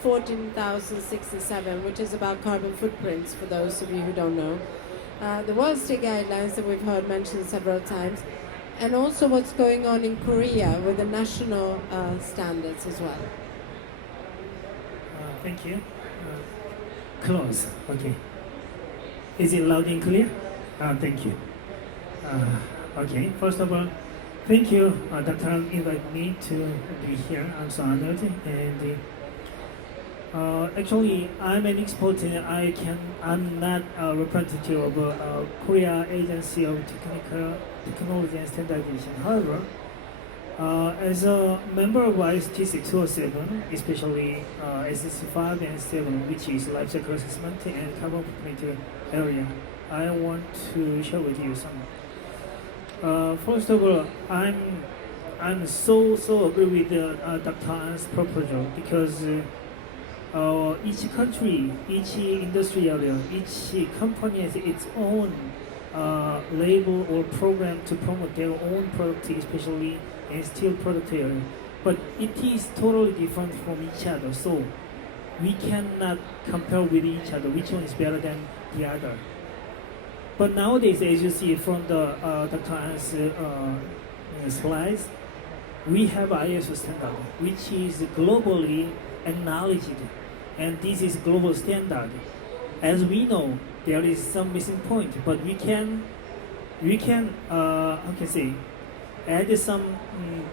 14067, which is about carbon footprints, for those of you who don't know, the World Steel Guidelines that we've heard mentioned several times, and also what's going on in Korea with the national standards as well? Thank you. Close. Okay. Is it loud and clear? Thank you. Okay. First of all, thank you, Dr. Han, invited me to be here. I'm so honored. And actually, I'm an exporter. I'm not a representative of Korea Agency of Technology and Standardization. However, as a member of IST 607, especially SSC 5 and 7, which is life cycle assessment and carbon footprint area, I want to share with you some. First of all, I'm so agree with Dr. An's proposal, because each country, each industry area, each company has its own label or program to promote their own product, especially in steel product area. But it is totally different from each other, so we cannot compare with each other which one is better than the other. But nowadays, as you see from the Dr. An's slides, we have ISO standard, which is globally acknowledged, and this is global standard. As we know, there is some missing point, but we can add some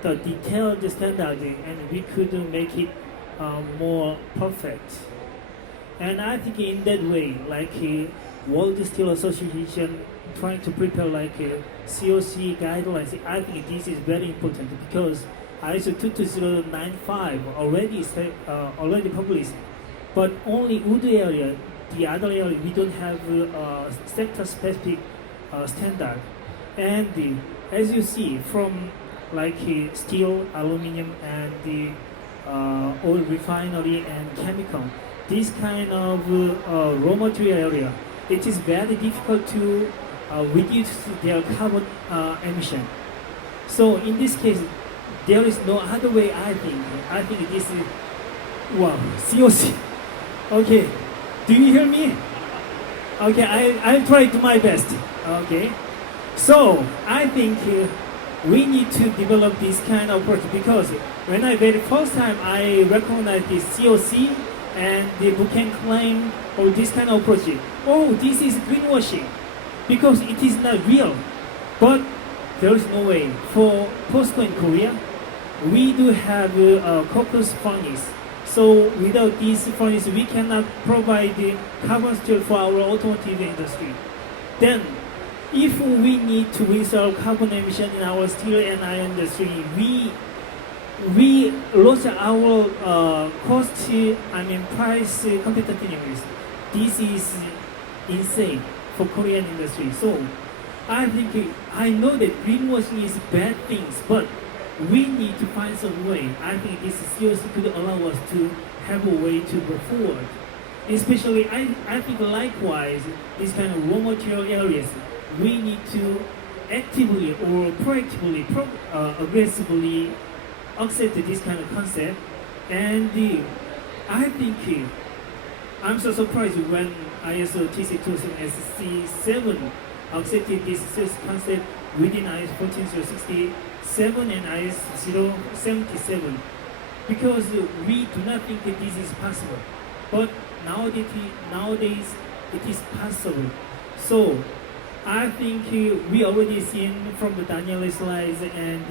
the detailed standard, and we could make it more perfect. And I think in that way, like World Steel Association trying to prepare like COC guidelines, I think this is very important, because ISO 22095 already published, but only wood area, the other area we don't have sector-specific standard. And as you see from like steel, aluminum, and the oil refinery and chemical, this kind of raw material area, it is very difficult to reduce their carbon emission. So in this case, there is no other way. I think this is Wow, COC. Okay, do you hear me? Okay, I'll try to my best. Okay, so I think we need to develop this kind of approach because when I very first time I recognized this COC and the can claim or this kind of approach. Oh, this is greenwashing because it is not real. But there is no way for POSCO in Korea. We do have a caucus furnace. So without this furnace, we cannot provide the carbon steel for our automotive industry. Then, if we need to resolve carbon emission in our steel and iron industry, we lose our price competitiveness. This is insane for Korean industry. So I think I know that greenwashing is bad things, but we need to find some way. I think this seriously could allow us to have a way to go forward. Especially, I think likewise, this kind of raw material areas, we need to actively or proactively, aggressively accept this kind of concept. And I think I'm so surprised when ISO TC 2000-SC7 accepted this concept within IS 14067 and IS 077 because we do not think that this is possible. But nowadays it is possible. So I think we already seen from the Daniel slides and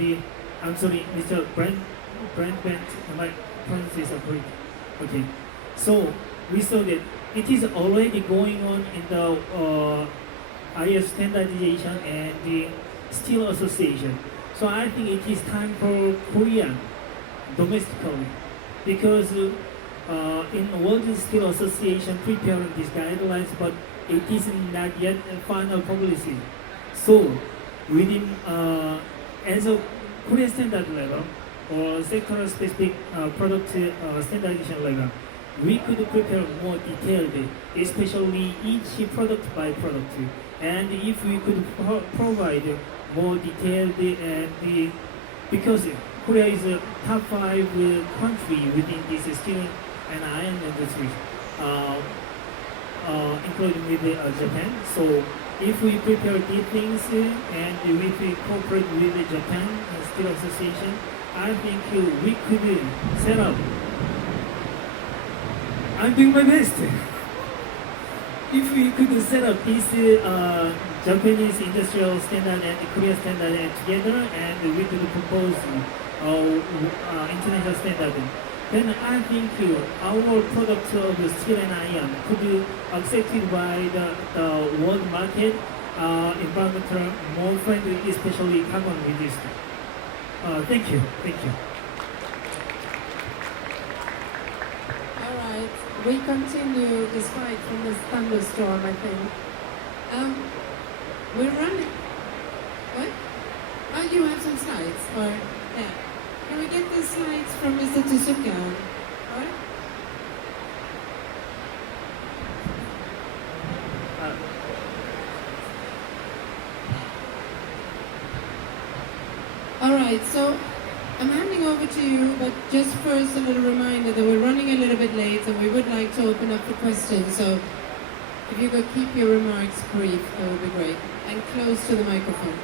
Mr. Brent, am I pronouncing this correct? Okay. So we saw that it is already going on in the IS standardization and the Steel Association. So I think it is time for Korea domestically because in World Steel Association preparing these guidelines, but it is not yet a final policy. So within as a Korea standard level or sector specific product standardization level, we could prepare more detailed, especially each product by product. And if we could provide more detailed and because Korea is a top 5 country within this steel and iron industry, including with Japan. So if we prepare these things and if we cooperate with the Japan Steel Association, I think we could set up. I'm doing my best. If we could set up this Japanese industrial standard and Korea standard together, and we could propose international standard, then I think our product of steel and iron could be accepted by the world market, environmental more friendly, especially carbon resistant. Thank you. All right, we continue despite from this thunderstorm, I think. We're running. What? Oh, you have some slides, or yeah. Can we get the slides from Mr. Tsuzuka? What? All right, so I'm handing over to you, but just first a little reminder that we're running a little bit late and we would like to open up for questions. So if you could keep your remarks brief, that would be great. And close to the microphone.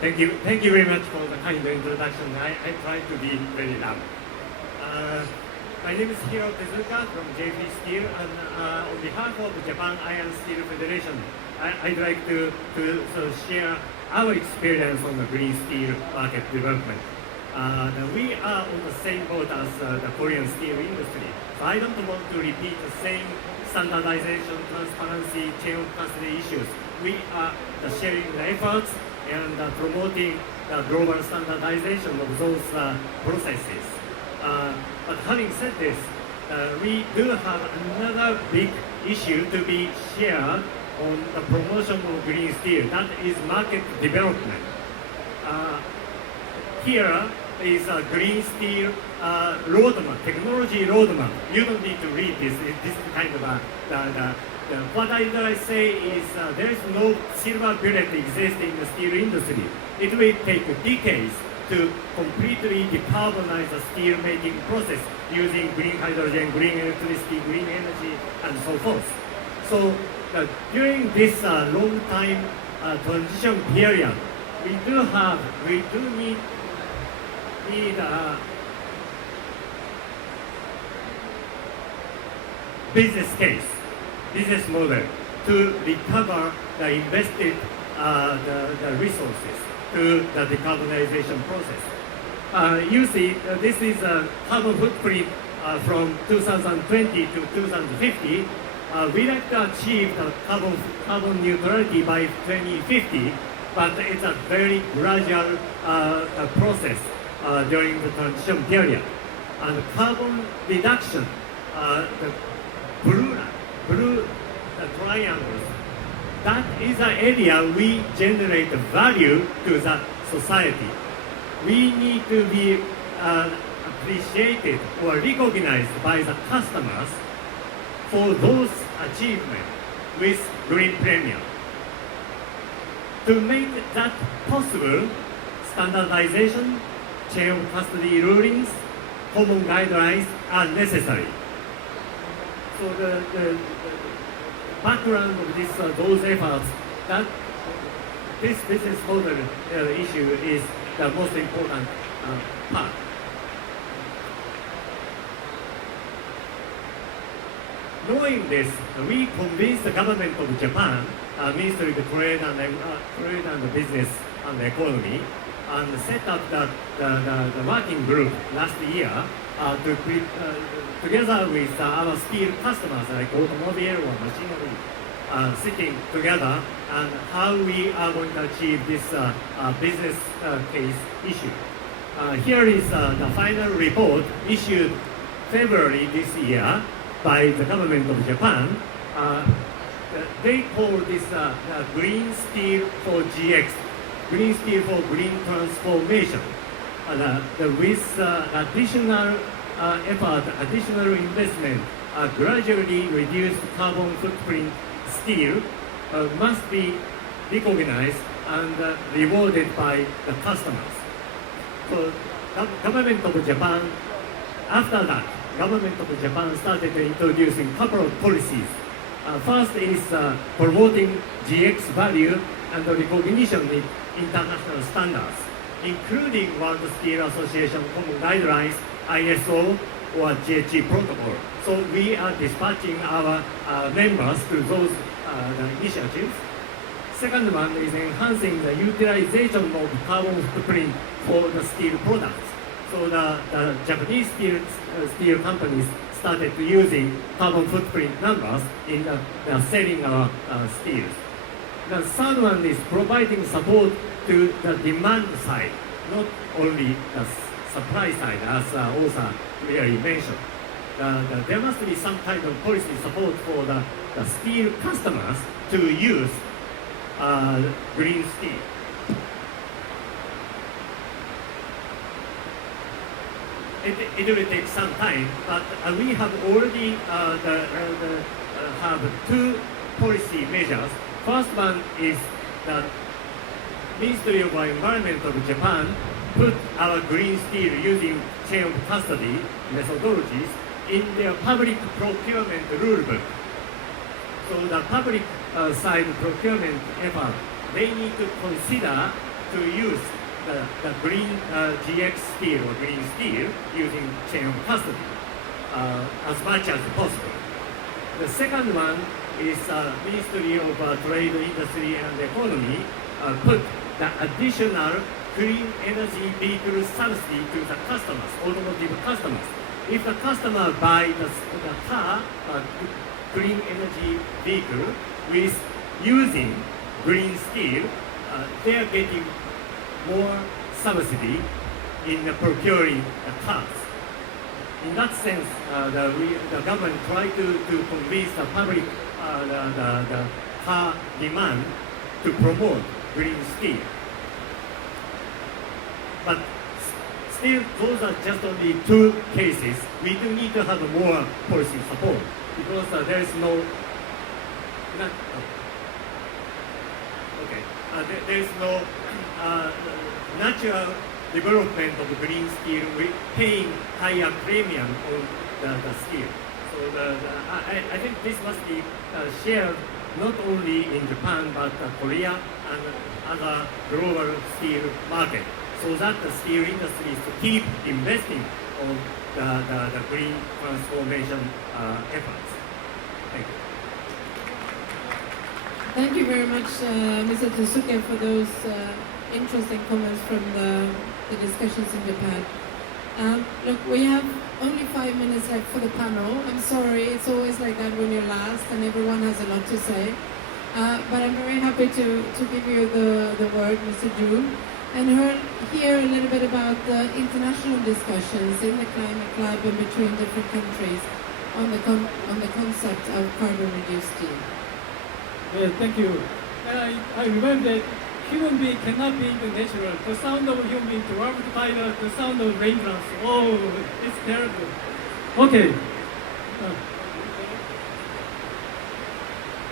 Thank you very much for the kind introduction. I try to be very loud. My name is Hiro Tezuka from JP Steel, and on behalf of the Japan Iron Steel Federation, I'd like to share our experience on the green steel market development. We are on the same boat as the Korean steel industry, so I don't want to repeat the same standardization, transparency, chain of custody issues we are sharing the efforts and promoting the global standardization of those processes. But having said this, we do have another big issue to be shared on the promotion of green steel. That is market development. Here is a green steel roadmap, technology roadmap. You don't need to read this. This is kind of what I say is there is no silver bullet exists in the steel industry. It will take decades to completely decarbonize the steel making process using green hydrogen, green electricity, green energy, and so forth. So during this long time transition period, we do need business case, business model to recover the invested the resources to the decarbonization process. You see, this is a carbon footprint from 2020 to 2050. We like to achieve the carbon neutrality by 2050, but it's a very gradual process during the transition period. And carbon reduction, the blue triangles, that is an area we generate value to the society. We need to be appreciated or recognized by the customers for those achievements with green premium. To make that possible, standardization, chain of custody rulings, common guidelines are necessary. So the background of those efforts, that this business model issue is the most important part. Knowing this, we convinced the government of Japan, Ministry of Trade and Business and Economy, and set up the working group last year together with our steel customers like automobile or machinery, sitting together and how we are going to achieve this business case issue. Here is the final report issued February this year by the government of Japan. They call this green steel for GX, green steel for green transformation. With additional effort, additional investment, gradually reduced carbon footprint steel must be recognized and rewarded by the customers. So, government of Japan, after that, government of Japan started introducing a couple of policies. First is promoting GX value and recognition in international standards, including World Steel Association Common Guidelines, ISO, or GHG protocol. So we are dispatching our members to those initiatives. Second one is enhancing the utilization of carbon footprint for the steel products. So the Japanese steel companies started using carbon footprint numbers in selling our steels. The third one is providing support to the demand side, not only the supply side, as Osa clearly mentioned. There must be some kind of policy support for the steel customers to use green steel. It will take some time, but we have already have two policy measures. First one is that Ministry of Environment of Japan put our green steel using chain of custody methodologies in their public procurement rulebook. So the public side procurement effort, they need to consider to use the green GX steel or green steel using chain of custody as much as possible. The second one is Ministry of Trade, Industry and Economy put the additional clean energy vehicle subsidy to the customers, automotive customers. If the customer buys the car, clean energy vehicle with using green steel, they are getting more subsidy in procuring the cars. In that sense, the government tried to convince the public, the car demand to promote green steel. But still, those are just only two cases. We do need to have more policy support because there is no, there is no natural development of green steel with paying higher premium on the steel. So I think this must be shared not only in Japan but Korea and other global steel market, so that the steel industry to keep investing on the green transformation efforts. Thank you. Thank you very much, Mr. Tsusuke, for those interesting comments from the discussions in Japan. Look, we have only 5 minutes left for the panel. I'm sorry, it's always like that when you're last and everyone has a lot to say. But I'm very happy to give you the word, Mr. Jun, and hear a little bit about the international discussions in the Climate Club and between different countries on the concept of carbon-reduced steel. Yeah, thank you. I remember that human being cannot be in the natural. The sound of human being dwarfed by the sound of raindrops. Oh, it's terrible. Okay.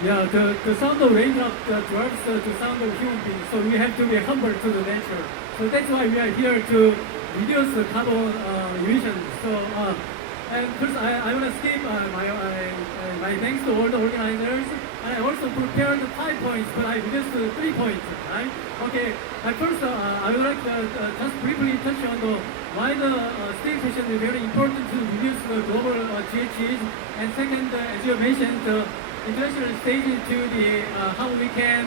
Yeah, the sound of raindrops dwarfs the sound of human beings. So we have to be humble to the nature. So that's why we are here to reduce the carbon emissions. So, and first I want to skip my thanks to all the organizers. I also prepared 5 points, but I reduced to 3 points, right? Okay, first I would like to just briefly touch on why the steel session is very important to reduce the global GHGs. And second, as you mentioned, the international stage to the how we can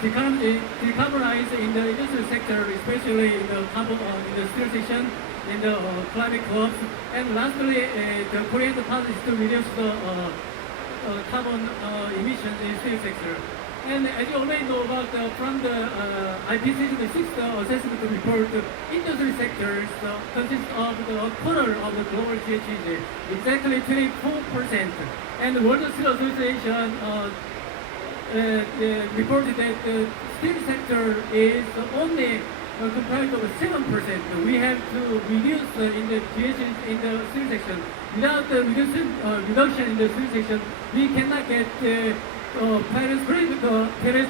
decarbonize in the industrial sector, especially in the carbon in the steel session, in the climate clubs. And lastly, the Korean policy to reduce the carbon emissions in steel sector. And as you already know about from the IPCC, the sixth assessment report, the industry sectors consist of the quarter of the global GHG, exactly 24%. And the World Steel Association reported that the steel sector is only comprised of 7%. We have to reduce in the GHG in the steel section. Without the reduction in the steel section, we cannot get the Paris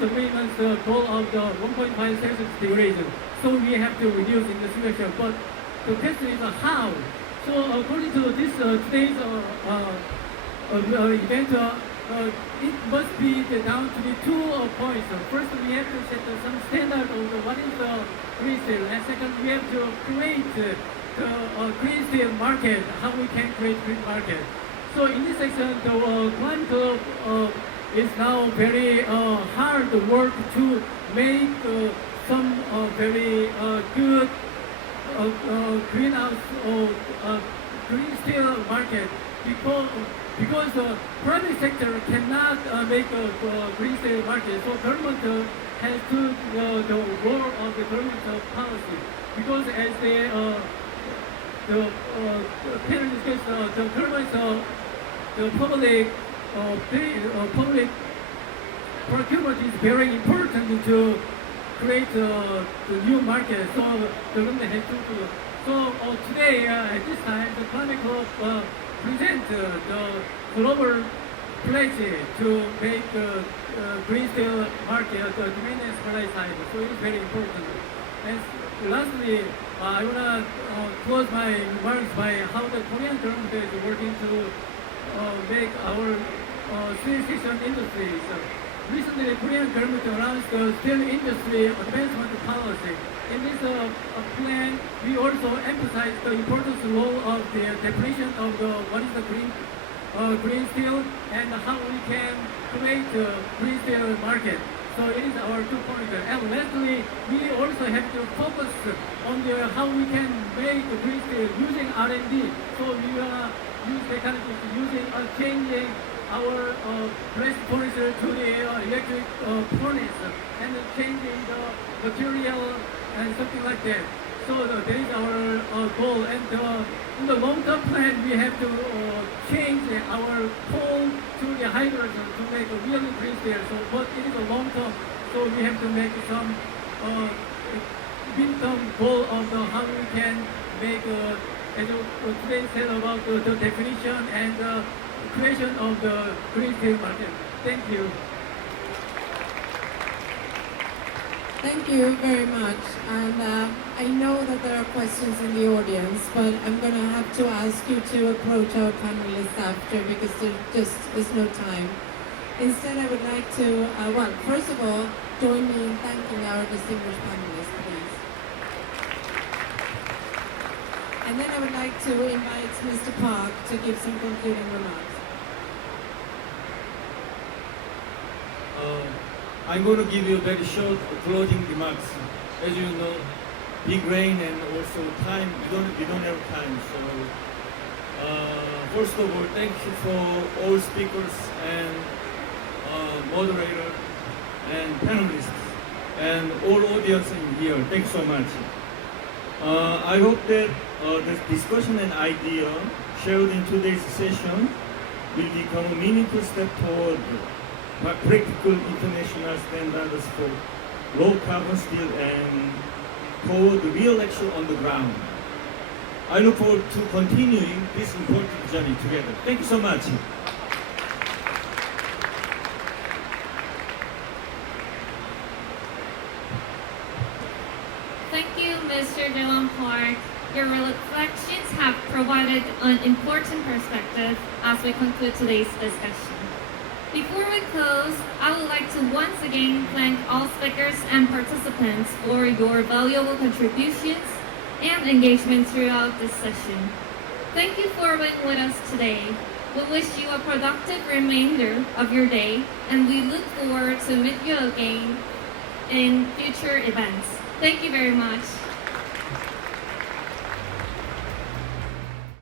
Agreement's goal of the 1.5 Celsius degradation. So we have to reduce in the steel section. But the question is how. So according to this today's event, it must be down to the 2 points. First, we have to set some standard of what is the green steel, and second, we have to create the green steel market, how we can create green market. So in this section, the climate club is now very hard work to make some very good greenhouse or green steel market because the private sector cannot make a green steel market. So government has to the role of the government policy, because as the panel discussed, the government the public procurement is very important to create the new market. So the government has to do. So today at this time, the climate club present the global pledge to make the green steel market the demand and supply side. So it's very important. And lastly, I want to close my remarks by how the Korean government is working to make our steel section industries. Recently, the Korean government announced the steel industry advancement policy. In this plan, we also emphasize the importance role of the definition of what is the green steel and how we can create the green steel market. So it is our 2 points. And lastly, we also have to focus on how we can make the green steel using R&D. So we use technologies using changing our blast furnace to the electric furnace and changing the material and something like that. So that is our goal. And in the long-term plan, we have to change our coal to the hydrogen to make a real increase there. So, but it is a long-term, so we have to make some mid-term goal of how we can make, as today said about the definition and creation of the green steel market. Thank you. Thank you very much. And I know that there are questions in the audience, but I'm going to have to ask you to approach our panelists after because there's no time. Instead, I would like to, well, first of all, join me in thanking our distinguished panelists, please. And then I would like to invite Mr. Park to give some concluding remarks. I'm going to give you a very short closing remarks. As you know, big rain and also time, we don't have time. So, first of all, thank you for all speakers and moderator and panelists and all audience in here. Thanks so much. I hope that the discussion and idea shared in today's session will become a meaningful step toward practical international standards for low carbon steel and toward real action on the ground. I look forward to continuing this important journey together. Thank you so much. Thank you, Mr. Dylan Park. Your reflections have provided an important perspective as we conclude today's discussion. Before we close, I would like to once again thank all speakers and participants for your valuable contributions and engagement throughout this session. Thank you for being with us today. We wish you a productive remainder of your day, and we look forward to meet you again in future events. Thank you very much.